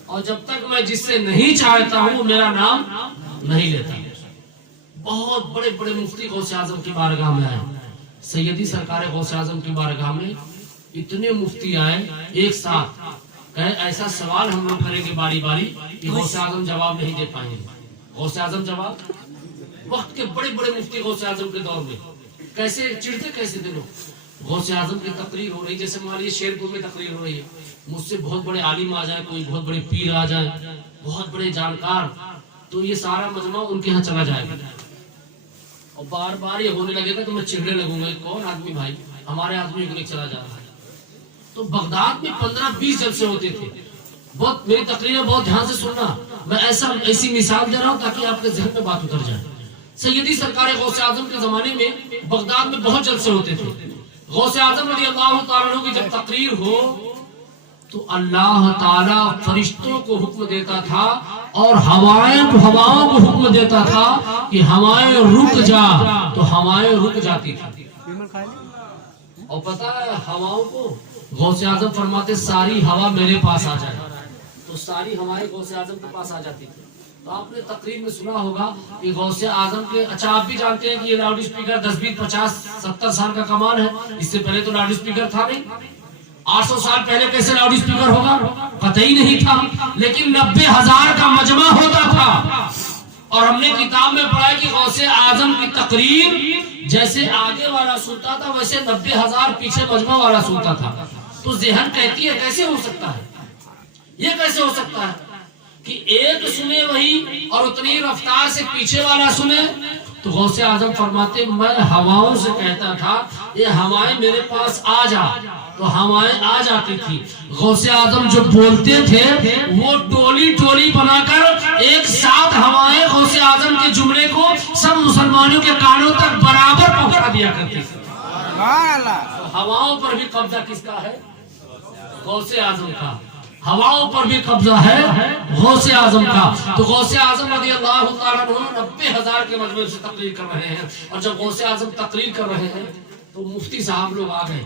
اور جب تک میں جس سے نہیں چاہتا ہوں وہ میرا نام نہیں لیتا۔ بہت بڑے بڑے مفتی غوث اعظم کی بارگاہ میں آئے، سیدی سرکار غوث اعظم کی بارگاہ میں اتنے مفتی آئے ایک ساتھ، کہے ایسا سوال ہم لوگ کریں گے باری باری کہ غوث اعظم جواب نہیں دے پائیں گے۔ غوث اعظم جواب، وقت کے بڑے بڑے مفتی غوث اعظم کے دور میں کیسے چڑھتے کیسے تھے لوگ۔ غوث اعظم کی تقریر ہو رہی، جیسے مان لیجیے شیرپور میں تقریر ہو رہی ہے، مجھ سے بہت بڑے عالم آ جائیں، کوئی بہت بڑے پیر آ جائیں، بہت بڑے جانکار، تو یہ سارا مجمع ان کے ہاں چلا جائے گا اور بار بار یہ ہونے لگے گا تو میں چڑھنے لگوں گا کون آدمی بھائی ہمارے آدمی کو لے چلا جا رہا ہے۔ تو بغداد میں 15-20 جلسے ہوتے تھے، بہت میری تقریریں بہت دھیان سے سننا، میں ایسی مثال دے رہا ہوں تاکہ آپ کے ذہن میں بات اتر جائے۔ سیدی سرکار غوث اعظم کے زمانے میں بغداد میں بہت جلسے ہوتے تھے۔ غوث اعظم رضی اللہ تعالیٰ عنہ کی جب تقریر ہو تو اللہ تعالیٰ فرشتوں کو حکم دیتا تھا اور ہواؤں کو حکم دیتا تھا کہ ہوائیں رک جا، تو ہوائیں رک جاتی تھی۔ اور پتہ ہے ہواؤں کو غوث اعظم فرماتے ساری ہوا میرے پاس آ جائے، تو ساری ہوائیں غوث اعظم کے پاس آ جاتی تھی۔ تو آپ نے تقریر میں سنا ہوگا کہ غوث اعظم کے، اچھا آپ بھی جانتے ہیں کہ یہ لاؤڈ اسپیکر 10-20-50-70 سال کا کمال ہے، اس سے پہلے تو لاؤڈ اسپیکر تھا نہیں۔ 800 سال پہلے کیسے لاؤڈ اسپیکر ہوگا؟ قطعی نہیں تھا، لیکن 90,000 کا مجمع ہوتا تھا۔ اور ہم نے کتاب میں پڑھا کہ غوث اعظم کی تقریر جیسے آگے والا سنتا تھا ویسے 90,000 پیچھے مجمع والا سنتا تھا۔ تو ذہن کہتی ہے کیسے ہو سکتا ہے، یہ کیسے ہو سکتا ہے کہ ایک سنے وہی اور اتنی رفتار سے پیچھے والا سنے، تو غوث اعظم فرماتے میں ہواؤں سے کہتا تھا یہ ہوائیں میرے پاس آ جا، تو ہوائیں آ جاتی تھی۔ غوث اعظم جو بولتے تھے وہ ٹولی ٹولی بنا کر ایک ساتھ ہوائیں غوث اعظم کے جملے کو سب مسلمانوں کے کانوں تک برابر پہنچا دیا کرتی تھی۔ ہواؤں پر بھی قبضہ کس کا ہے؟ غوث اعظم کا۔ ہواؤں پر بھی قبضہ ہے غوث اعظم کا۔ تو غوث اعظم رضی اللہ تعالیٰ عنہ 90,000 کے مجمع سے تقریر کر رہے ہیں، اور جب غوث اعظم تقریر کر رہے ہیں تو مفتی صاحب لوگ آ گئے،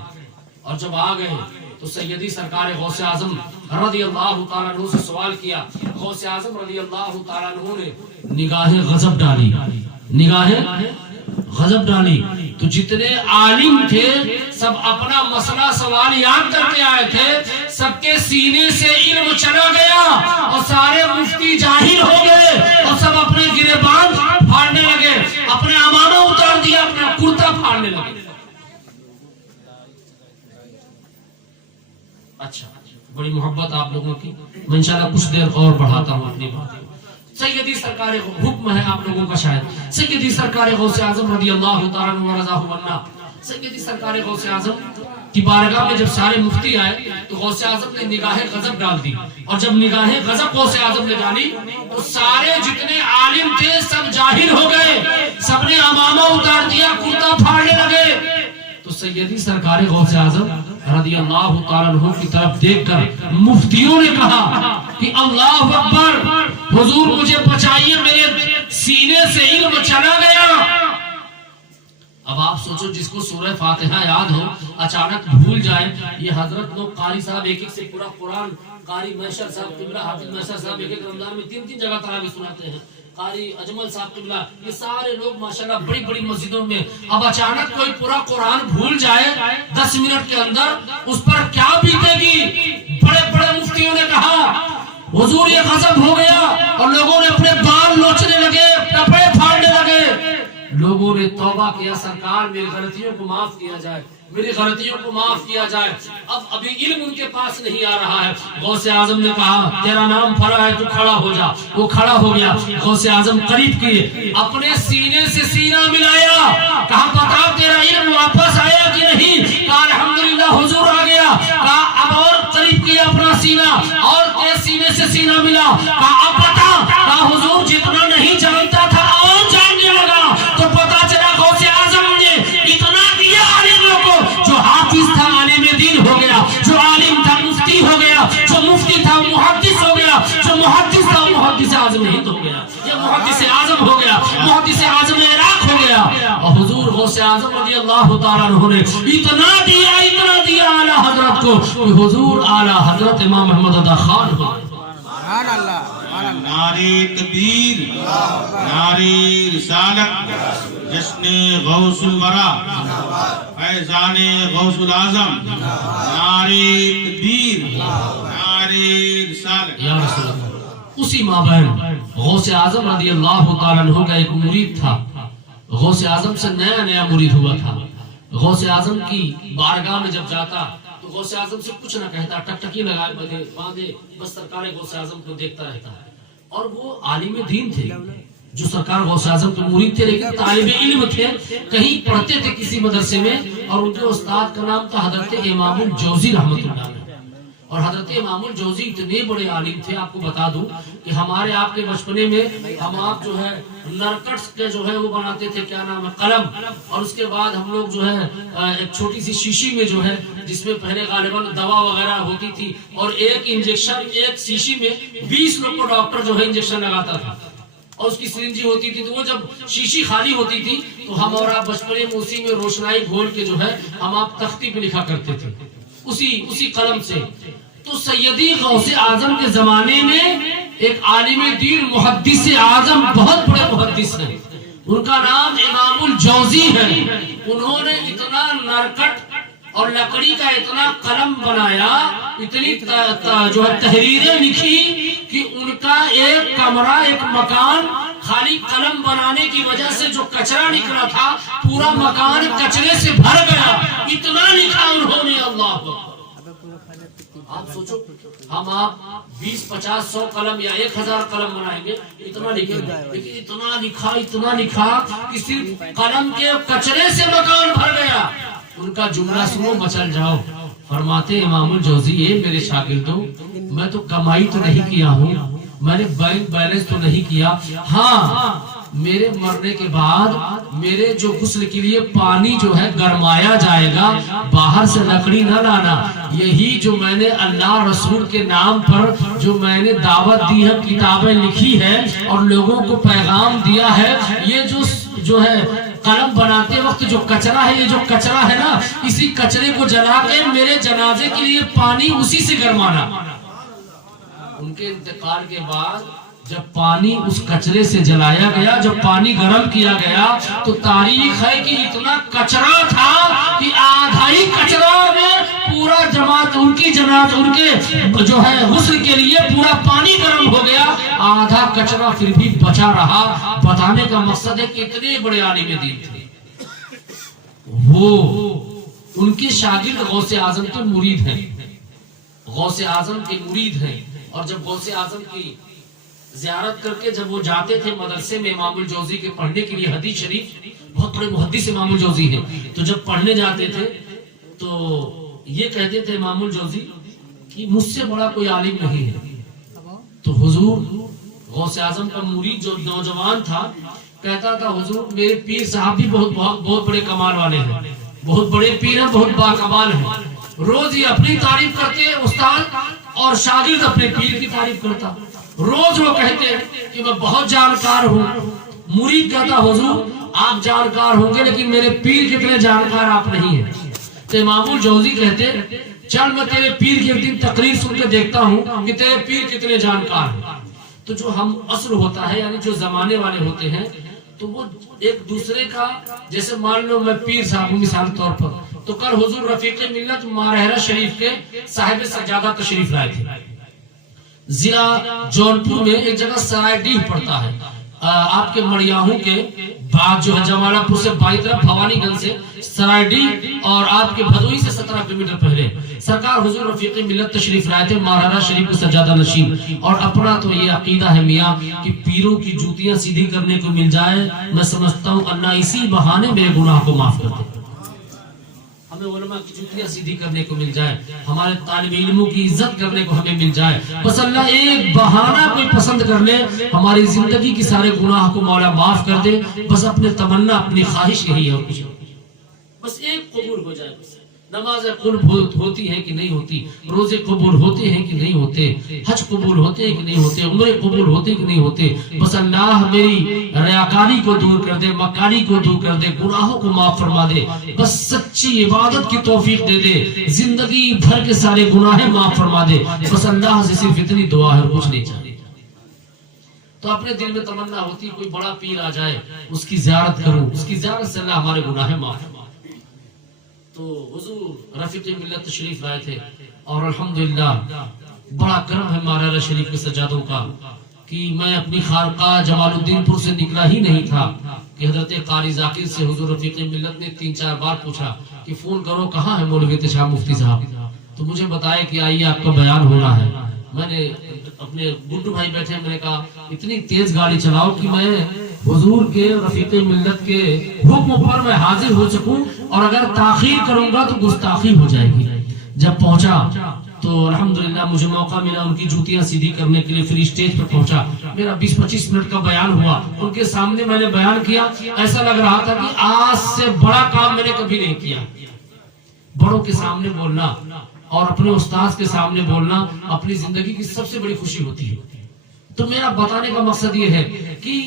اور جب آ گئے تو سیدی سرکار غوث اعظم رضی اللہ تعالیٰ عنہ سے سوال کیا۔ غوث اعظم رضی اللہ تعالیٰ عنہ نے نگاہ غضب ڈالی، نگاہ غضب ڈالی، تو جتنے عالم تھے سب اپنا مسئلہ سوال یاد کر کے آئے تھے، سب کے سینے سے علم چلا گیا اور سارے مفتی جاہل ہو گئے، اور سب اپنے گریبان پھاڑنے لگے، اپنے عمامہ اتار دیا، اپنا کرتا پھاڑنے لگے۔ اچھا، بڑی محبت آپ لوگوں کی، میں انشاءاللہ کچھ دیر اور بڑھاتا ہوں اپنی بات۔ سیدی سرکار حکم ہے آپ لوگوں کا شاید، سیدی سرکار غوث اعظم رضی اللہ تعالیٰ عنہ ورضاہ عنہ، سیدی سرکار غوث اعظم کی بارگاہ میں جب سارے مفتی آئے تو غوث اعظم نے نگاہ غضب ڈال دی، اور جب نگاہ غضب غوث اعظم نے ڈالی تو سارے جتنے عالم تھے سب جاہل ہو گئے، سب نے عمامہ اتار دیا، کرتا پھاڑنے لگے۔ تو سیدی سرکار غوث اعظم رضی اللہ تعالیٰ عنہ کی طرف دیکھ کر مفتیوں نے کہا کہ اللہ اکبر، حضور مجھے بچائیے، میرے سینے سے علم چلا گیا۔ اب آپ سوچو جس کو سورہ فاتحہ یاد ہو اچانک بھول جائے، یہ حضرت لوگ قاری صاحب ایک ایک سے پورا قرآن، قاری محشر صاحب قبلہ، حافظ محشر صاحب ایک ایک رمضان میں 3 جگہ تراویح سناتے ہیں، قاری اجمل صاحب قبلہ، یہ سارے لوگ ماشاءاللہ بڑی بڑی مسجدوں میں، اب اچانک کوئی پورا قرآن بھول جائے 10 منٹ کے اندر، اس پر کیا بیتے گی؟ بڑے بڑے مفتیوں نے کہا حضور یہ غضب ہو گیا، اور لوگوں نے اپنے بال نوچنے لگے، کپڑے پھاڑنے لگے۔ لوگوں نے توبہ کیا، سرکار میری غلطیوں کو معاف کیا جائے، میری غلطیوں کو معاف کیا جائے۔ اب ابھی علم ان کے پاس نہیں آ رہا ہے۔ غوث اعظم نے کہا تیرا نام پھلا ہے، تو کھڑا ہو جا۔ وہ کھڑا ہو گیا، غوث اعظم قریب کیے، اپنے سینے سے سینہ ملایا، کہا بتا تیرا علم واپس آیا کہ نہیں؟ کہا الحمدللہ حضور آ گیا۔ کہا اب اور قریب کیا اپنا سینہ، اور تیز سینے سے سینہ ملا، کہا اب بتا۔ کہا حضور جتنا نہیں جانتا تھا اور جاننے لگا، تو پتا چلا غوث اعظم نے اتنا دیا عالموں کو، جو حافظ تھا عالم دین ہو گیا، جو عالم تھا مفتی ہو گیا، جو مفتی تھا محدث ہو گیا، جو محدث تھا محدث اعظم ہند ہو گیا، یہ محدث اعظم ہو گیا، محدث اعظم عراق ہو گیا۔ اور حضور غوث اعظم رضی اللہ تعالیٰ عنہ نے اتنا دیا اعلیٰ حضرت کو کہ حضور اعلیٰ حضرت امام محمد عطا خان ہو گئے۔ نعرہ تکبیر، نعرہ رسالت، جشن غوث الورا، فیضان غوث العظم، نعرہ تکبیر، نعرہ رسالت۔ یا رسول اللہ، اسی مابین غوث اعظم رضی اللہ تعالیٰ عنہ کا ایک مرید تھا، غوث اعظم سے نیا نیا مرید ہوا تھا۔ غوث اعظم کی بارگاہ میں جب جاتا تو غوث اعظم سے کچھ نہ کہتا، ٹکٹکی لگائے باندھے بس سرکار غوث اعظم کو دیکھتا رہتا ہے۔ اور وہ عالم دین تھے، جو سرکار غوث اعظم کے مرید تھے، لیکن طالب علم تھے، کہیں پڑھتے تھے کسی مدرسے میں، اور ان کے استاد کا نام تھا حضرت امام الجوزی رحمۃ اللہ علیہ۔ اور حضرت امام الجوزی اتنے بڑے عالم تھے، آپ کو بتا دوں کہ ہمارے آپ کے بچپنے میں ہم آپ جو ہے نرکٹس کے جو ہے وہ بناتے تھے، کیا نام ہے، قلم، اور اس کے بعد ہم لوگ جو ہے ایک چھوٹی سی شیشی میں جو ہے، جس میں پہلے غالباً دوا وغیرہ ہوتی تھی، اور ایک انجیکشن ایک شیشی میں 20 لوگ کو ڈاکٹر جو ہے انجیکشن لگاتا تھا، اور اس کی سرنجی ہوتی تھی، تو وہ جب شیشی خالی ہوتی تھی تو ہم اور آپ بچپنے میں اسی میں روشنائی گھول کے جو ہے ہم آپ تختی پہ لکھا کرتے تھے اسی قلم سے۔ تو سیدی غوث اعظم کے زمانے میں ایک عالم دین محدث اعظم، بہت بڑے محدث ہیں، ان کا نام امام الجوزی ہے۔ انہوں نے اتنا نرکٹ اور لکڑی کا اتنا قلم بنایا، اتنی جو ہے تحریریں لکھی کہ ان کا ایک کمرہ، ایک مکان خالی قلم بنانے کی وجہ سے جو کچرا نکلا تھا، پورا مکان کچرے سے بھر گیا، اتنا لکھا انہوں نے۔ اللہ آپ سوچو ہم آپ 20 50 100 قلم یا 1000 قلم بنائیں گے اتنا لکھیں گے، لیکن اتنا لکھا کہ صرف قلم کے کچرے سے مکان بھر گیا۔ ان کا جملہ سنو مچل جاؤ۔ فرماتے امام الجوزی یہ میرے شاگردوں میں تو کمائی تو نہیں کیا ہوں، میں نے بینک بیلنس تو نہیں کیا، ہاں میرے مرنے کے بعد میرے جو غسل کے لیے پانی جو ہے گرمایا جائے گا، باہر سے لکڑی نہ لانا، یہی جو میں نے اللہ رسول کے نام پر جو میں نے دعوت دی ہے، کتابیں لکھی ہے اور لوگوں کو پیغام دیا ہے، یہ جو ہے قلم بناتے وقت جو کچرا ہے، یہ جو کچرا ہے نا، اسی کچرے کو جلا کے میرے جنازے کے لیے پانی اسی سے گرمانا۔ ان کے انتقال کے بعد جب پانی اس کچرے سے جلایا گیا، جب پانی گرم کیا گیا تو تاریخ ہے کہ اتنا کچرا تھا کہ آدھا ہی کچرا میں پورا جماعت ان کی جنازہ ان کے جو ہے غسل کے لیے پورا پانی گرم ہو گیا، آدھا کچرا پھر بھی بچا رہا۔ بتانے کا مقصد ہے کہ اتنے بڑے عالم دین تھے وہ، ان کے شاگرد غوث اعظم کے مرید ہیں، غوث اعظم کے مرید ہیں۔ اور جب غوث اعظم کی زیارت کر کے جب وہ جاتے تھے مدرسے میں امام الجوزی کے پڑھنے کے لیے، حدیث شریف بہت بڑے محدث امام الجوزی ہیں، تو جب پڑھنے جاتے تھے تو یہ کہتے تھے امام الجوزی کہ مجھ سے بڑا کوئی عالم نہیں ہے۔ تو حضور غوث اعظم کا مرید جو نوجوان تھا کہتا تھا حضور میرے پیر صاحب بھی بہت بڑے کمال والے ہیں، بہت بڑے پیر ہیں، بہت باکمال ہیں۔ روز یہ اپنی تعریف کرتے استاد اور شاگرد اپنے پیر کی تعریف کرتا۔ روز وہ کہتے کہ میں بہت جانکار ہوں، مرید کہتا حضور آپ جانکار ہوں گے لیکن میرے پیر کتنے جانکار آپ نہیں ہیں۔ تو امام الجوزی کہتے چل میں تیرے پیر کی ایک دن تقریر سن کے دیکھتا ہوں کہ تیرے پیر کتنے جانکار ہیں۔ تو جو ہم اصل ہوتا ہے یعنی جو زمانے والے ہوتے ہیں تو وہ ایک دوسرے کا، جیسے مان لو میں پیر صاحب ہوں مثال طور پر، تو کل حضور رفیق ملت مارہرہ شریف کے صاحب سجادہ تشریف لائے تھے۔ ضلع جونپور میں ایک جگہ سرائے ڈیہ پڑتا ہے، آپ کے مڑیاہوں کے بعد جو ہے جمالہ پور سے بائیں طرف بھوانی گنج سے سرائے ڈیہ اور آپ کے بھدوئی سے 17 کلومیٹر پہلے سرکار حضور رفیق ملت تشریف لائے تھے مارہرہ شریف کے سجادہ نشین۔ اور اپنا تو یہ عقیدہ ہے میاں کہ پیروں کی جوتیاں سیدھی کرنے کو مل جائے، میں سمجھتا ہوں اللہ اسی بہانے میرے گناہ کو معاف کر دے، ہمیں علماء کی جوتیاں سیدھی کرنے کو مل جائے، ہمارے طالب علموں کی عزت کرنے کو ہمیں مل جائے، بس اللہ ایک بہانہ کوئی پسند کر لے، ہماری زندگی کی سارے گناہ کو مولا معاف کر دے، بس اپنے تمنا اپنی خواہش یہی ہے، بس ایک قبول ہو جائے۔ بس نماز قبول ہوتی ہے کہ نہیں ہوتی، روزے قبول ہوتے ہیں کہ نہیں ہوتے، حج قبول ہوتے ہیں کہ نہیں ہوتے، عمرے قبول ہوتے کہ نہیں ہوتے، بس اللہ میری ریاکاری کو دور کر دے، مکاری کو دور کر دے، گناہوں کو معاف فرما دے، بس سچی عبادت کی توفیق دے دے، زندگی بھر کے سارے گناہ معاف فرما دے، بس اللہ سے صرف اتنی دعا ہے، کچھ نہیں چاہیے۔ تو اپنے دل میں تمنا ہوتی کوئی بڑا پیر آ جائے اس کی زیارت کروں، اس کی زیارت سے اللہ ہمارے گناہ معاف فرما۔ تو حضور رفیق ملت تشریف لائے تھے اور الحمدللہ بڑا کرم ہے مارہرہ شریف کے سجادوں کا کہ میں اپنی خانقاہ جمال الدین پور سے نکلا ہی نہیں تھا کہ حضرت قاری ذاکر سے حضور رفیق ملت نے 3-4 بار پوچھا کہ فون کرو کہاں ہے مولوی احتشام مفتی صاحب، تو مجھے بتایا کہ آئیے آپ کا بیان ہونا ہے۔ میں نے اپنے گڈو بھائی بیٹھے، میں نے کہا اتنی تیز گاڑی چلاؤ کہ میں حضور کے رفیق ملت کے حکم پر میں حاضر ہو سکوں، اور اگر تاخیر کروں گا تو گستاخی ہو جائے گی۔ جب پہنچا تو الحمدللہ مجھے موقع ملا ان کی جوتیاں سیدھی کرنے کے لیے، پھر اسٹیج پر پہنچا، میرا 20-25 منٹ کا بیان ہوا، ان کے سامنے میں نے بیان کیا، ایسا لگ رہا تھا کہ آج سے بڑا کام میں نے کبھی نہیں کیا۔ بڑوں کے سامنے بولنا اور اپنے استاذ کے سامنے بولنا اپنی زندگی کی سب سے بڑی خوشی ہوتی ہے۔ تو میرا بتانے کا مقصد یہ ہے کہ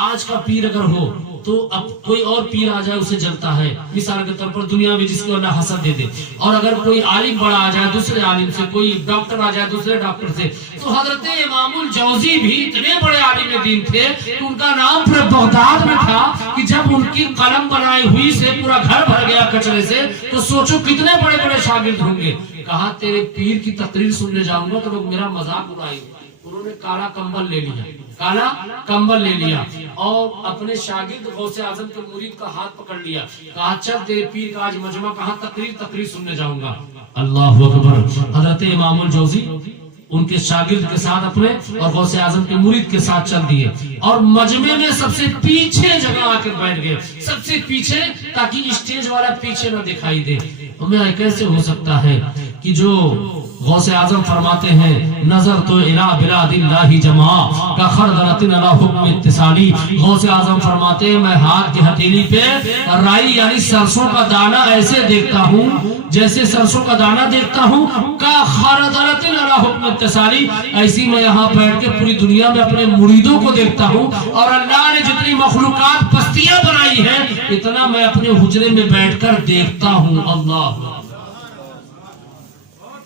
آج کا پیر اگر ہو تو اب کوئی اور پیر آ جائے اسے جلتا ہے، مثال کے طور پر دنیا میں جس کو اللہ حسد دے دے، اور اگر کوئی عالم بڑا آ جائے دوسرے عالم سے، کوئی ڈاکٹر آ جائے دوسرے ڈاکٹر سے، تو حضرت امام الجوزی بھی اتنے بڑے عالم دین تھے کہ ان کا نام پورے بغداد میں تھا کہ جب ان کی قلم بنائی ہوئی سے پورا گھر بھر گیا کچرے سے، تو سوچو کتنے بڑے بڑے شاگرد ہوں گے۔ کہا تیرے پیر کی تقریر سننے جاؤں گا تو لوگ میرا مذاق اڑائیں گے۔ انہوں نے کالا کمبل لے لیا، کالا کمبل لے لیا اور اپنے شاگرد غوث اعظم کے مرید کا ہاتھ پکڑ لیا، کہا چل تیرے پیر کا آج مجمع کہاں تقریر سننے جاؤں گا۔ اللہ اکبر. حضرت امام الجوزی ان کے شاگرد کے ساتھ اپنے اور غوث اعظم کے مرید کے ساتھ چل دیے اور مجمع میں سب سے پیچھے جگہ آ کے بیٹھ گئے, سب سے پیچھے, تاکہ اسٹیج والا پیچھے نہ دکھائی دے. ہمیں کیسے ہو سکتا ہے کہ جو غوث اعظم فرماتے ہیں نظر تو الہ بلاد اللہ جماع کا خردلت علی حکم اتصالی. غوث اعظم فرماتے ہیں میں ہاتھ کی ہتھیلی پہ رائی یعنی سرسوں کا دانہ ایسے دیکھتا ہوں جیسے سرسوں کا دانہ دیکھتا ہوں, کا خردلت علی حکم اتصالی, ایسی میں یہاں بیٹھ کے پوری دنیا میں اپنے مریدوں کو دیکھتا ہوں, اور اللہ نے جتنی مخلوقات پستیاں بنائی ہیں اتنا میں اپنے حجرے میں بیٹھ کر دیکھتا ہوں. اللہ.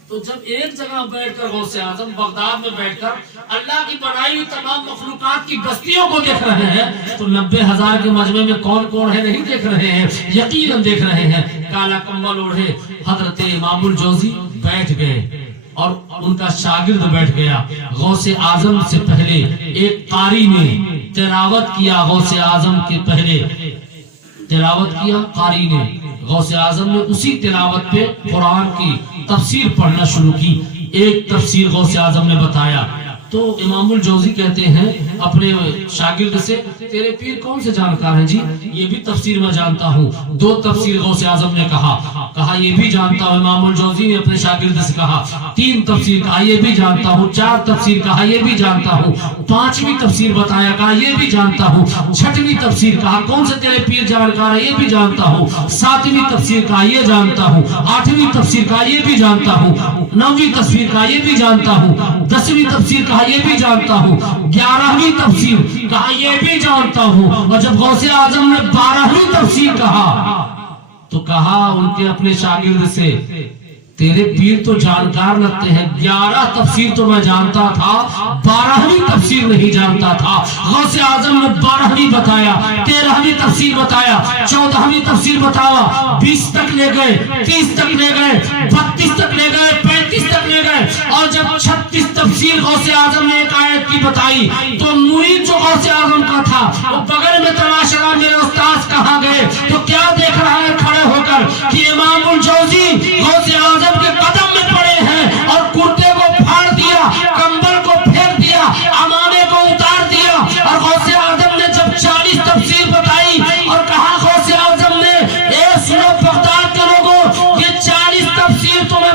تو جب ایک جگہ بیٹھ کر غوث اعظم بغداد میں بیٹھ کر اللہ کی بنائی ہوئی تمام مخلوقات کی بستیوں کو دیکھ رہے ہیں تو 90,000 کے مجمع میں کون کون ہے نہیں دیکھ رہے ہیں, یقیناً دیکھ رہے ہیں. کالا کمبل اوڑھے حضرت امام الجوزی بیٹھ گئے اور ان کا شاگرد بیٹھ گیا. غوث اعظم سے پہلے ایک قاری نے تلاوت کیا, غوث اعظم کے پہلے تلاوت کیا قاری نے. غوث اعظم نے اسی تلاوت پہ قرآن کی تفسیر پڑھنا شروع کی. ایک تفسیر غوث اعظم نے بتایا تو امام الجوزی کہتے ہیں اپنے شاگرد سے تیرے پیر کون سے جانکار ہیں؟ جی یہ بھی تفسیر میں جانتا ہوں. 2 تفسیر غوث اعظم نے کہا یہ بھی جانتا ہوں. امام الجوزی نے اپنے شاگرد سے کہا 3 تفسیر, کہا یہ بھی جانتا ہوں. 4 تفسیر, کہا یہ بھی جانتا ہوں. 5ویں تفسیر بتایا, کہا یہ بھی جانتا ہوں. 6ویں تفسیر, کہا کون سے تیرے پیر جانکار ہے؟ یہ بھی جانتا ہوں. 7ویں تفسیر, کہا یہ جانتا ہوں. 8ویں تفسیر, کہا یہ بھی جانتا ہوں. 9ویں تفسیر, کہا یہ بھی جانتا ہوں. 10ویں تفسیر, کہا یہ بھی جانتا ہوں. 11ویں تفسیر, کہا یہ بھی جانتا ہوں. اور جب غوث اعظم نے 12ویں تفسیر کہا تو کہا ان کے اپنے شاگرد سے تیرے پیر تو جانکار لگتے ہیں, 11 تفسیر تو میں جانتا تھا, 12ویں تفسیر نہیں جانتا تھا. غوث اعظم نے 12ویں بتایا, 13ویں تفسیر بتایا, 14ویں تفسیر بتایا, 20 تک لے گئے, 30 تک لے گئے, 32 تک لے گئے, 35 تک لے گئے. اور جب 36 تفسیر غوث اعظم نے ایک آیت کی بتائی تو مرید جو غوث اعظم کا تھا وہ بغل میں تماشا رہا میرے استاذ کہاں گئے, تو کیا دیکھ رہا ہے کھڑے ہو کر کہ امام الجوزی غوث اعظم کے قدم میں پڑے ہیں اور کرتے کو پھاڑ دیا, کمبل کو پھینک دیا, امامے کو اتار دیا. اور غوث اعظم نے جب 40 تفسیر بتائی اور کہا غوث اعظم نے اے سنو بغداد کے لوگوں یہ 40 تفسیر تمہیں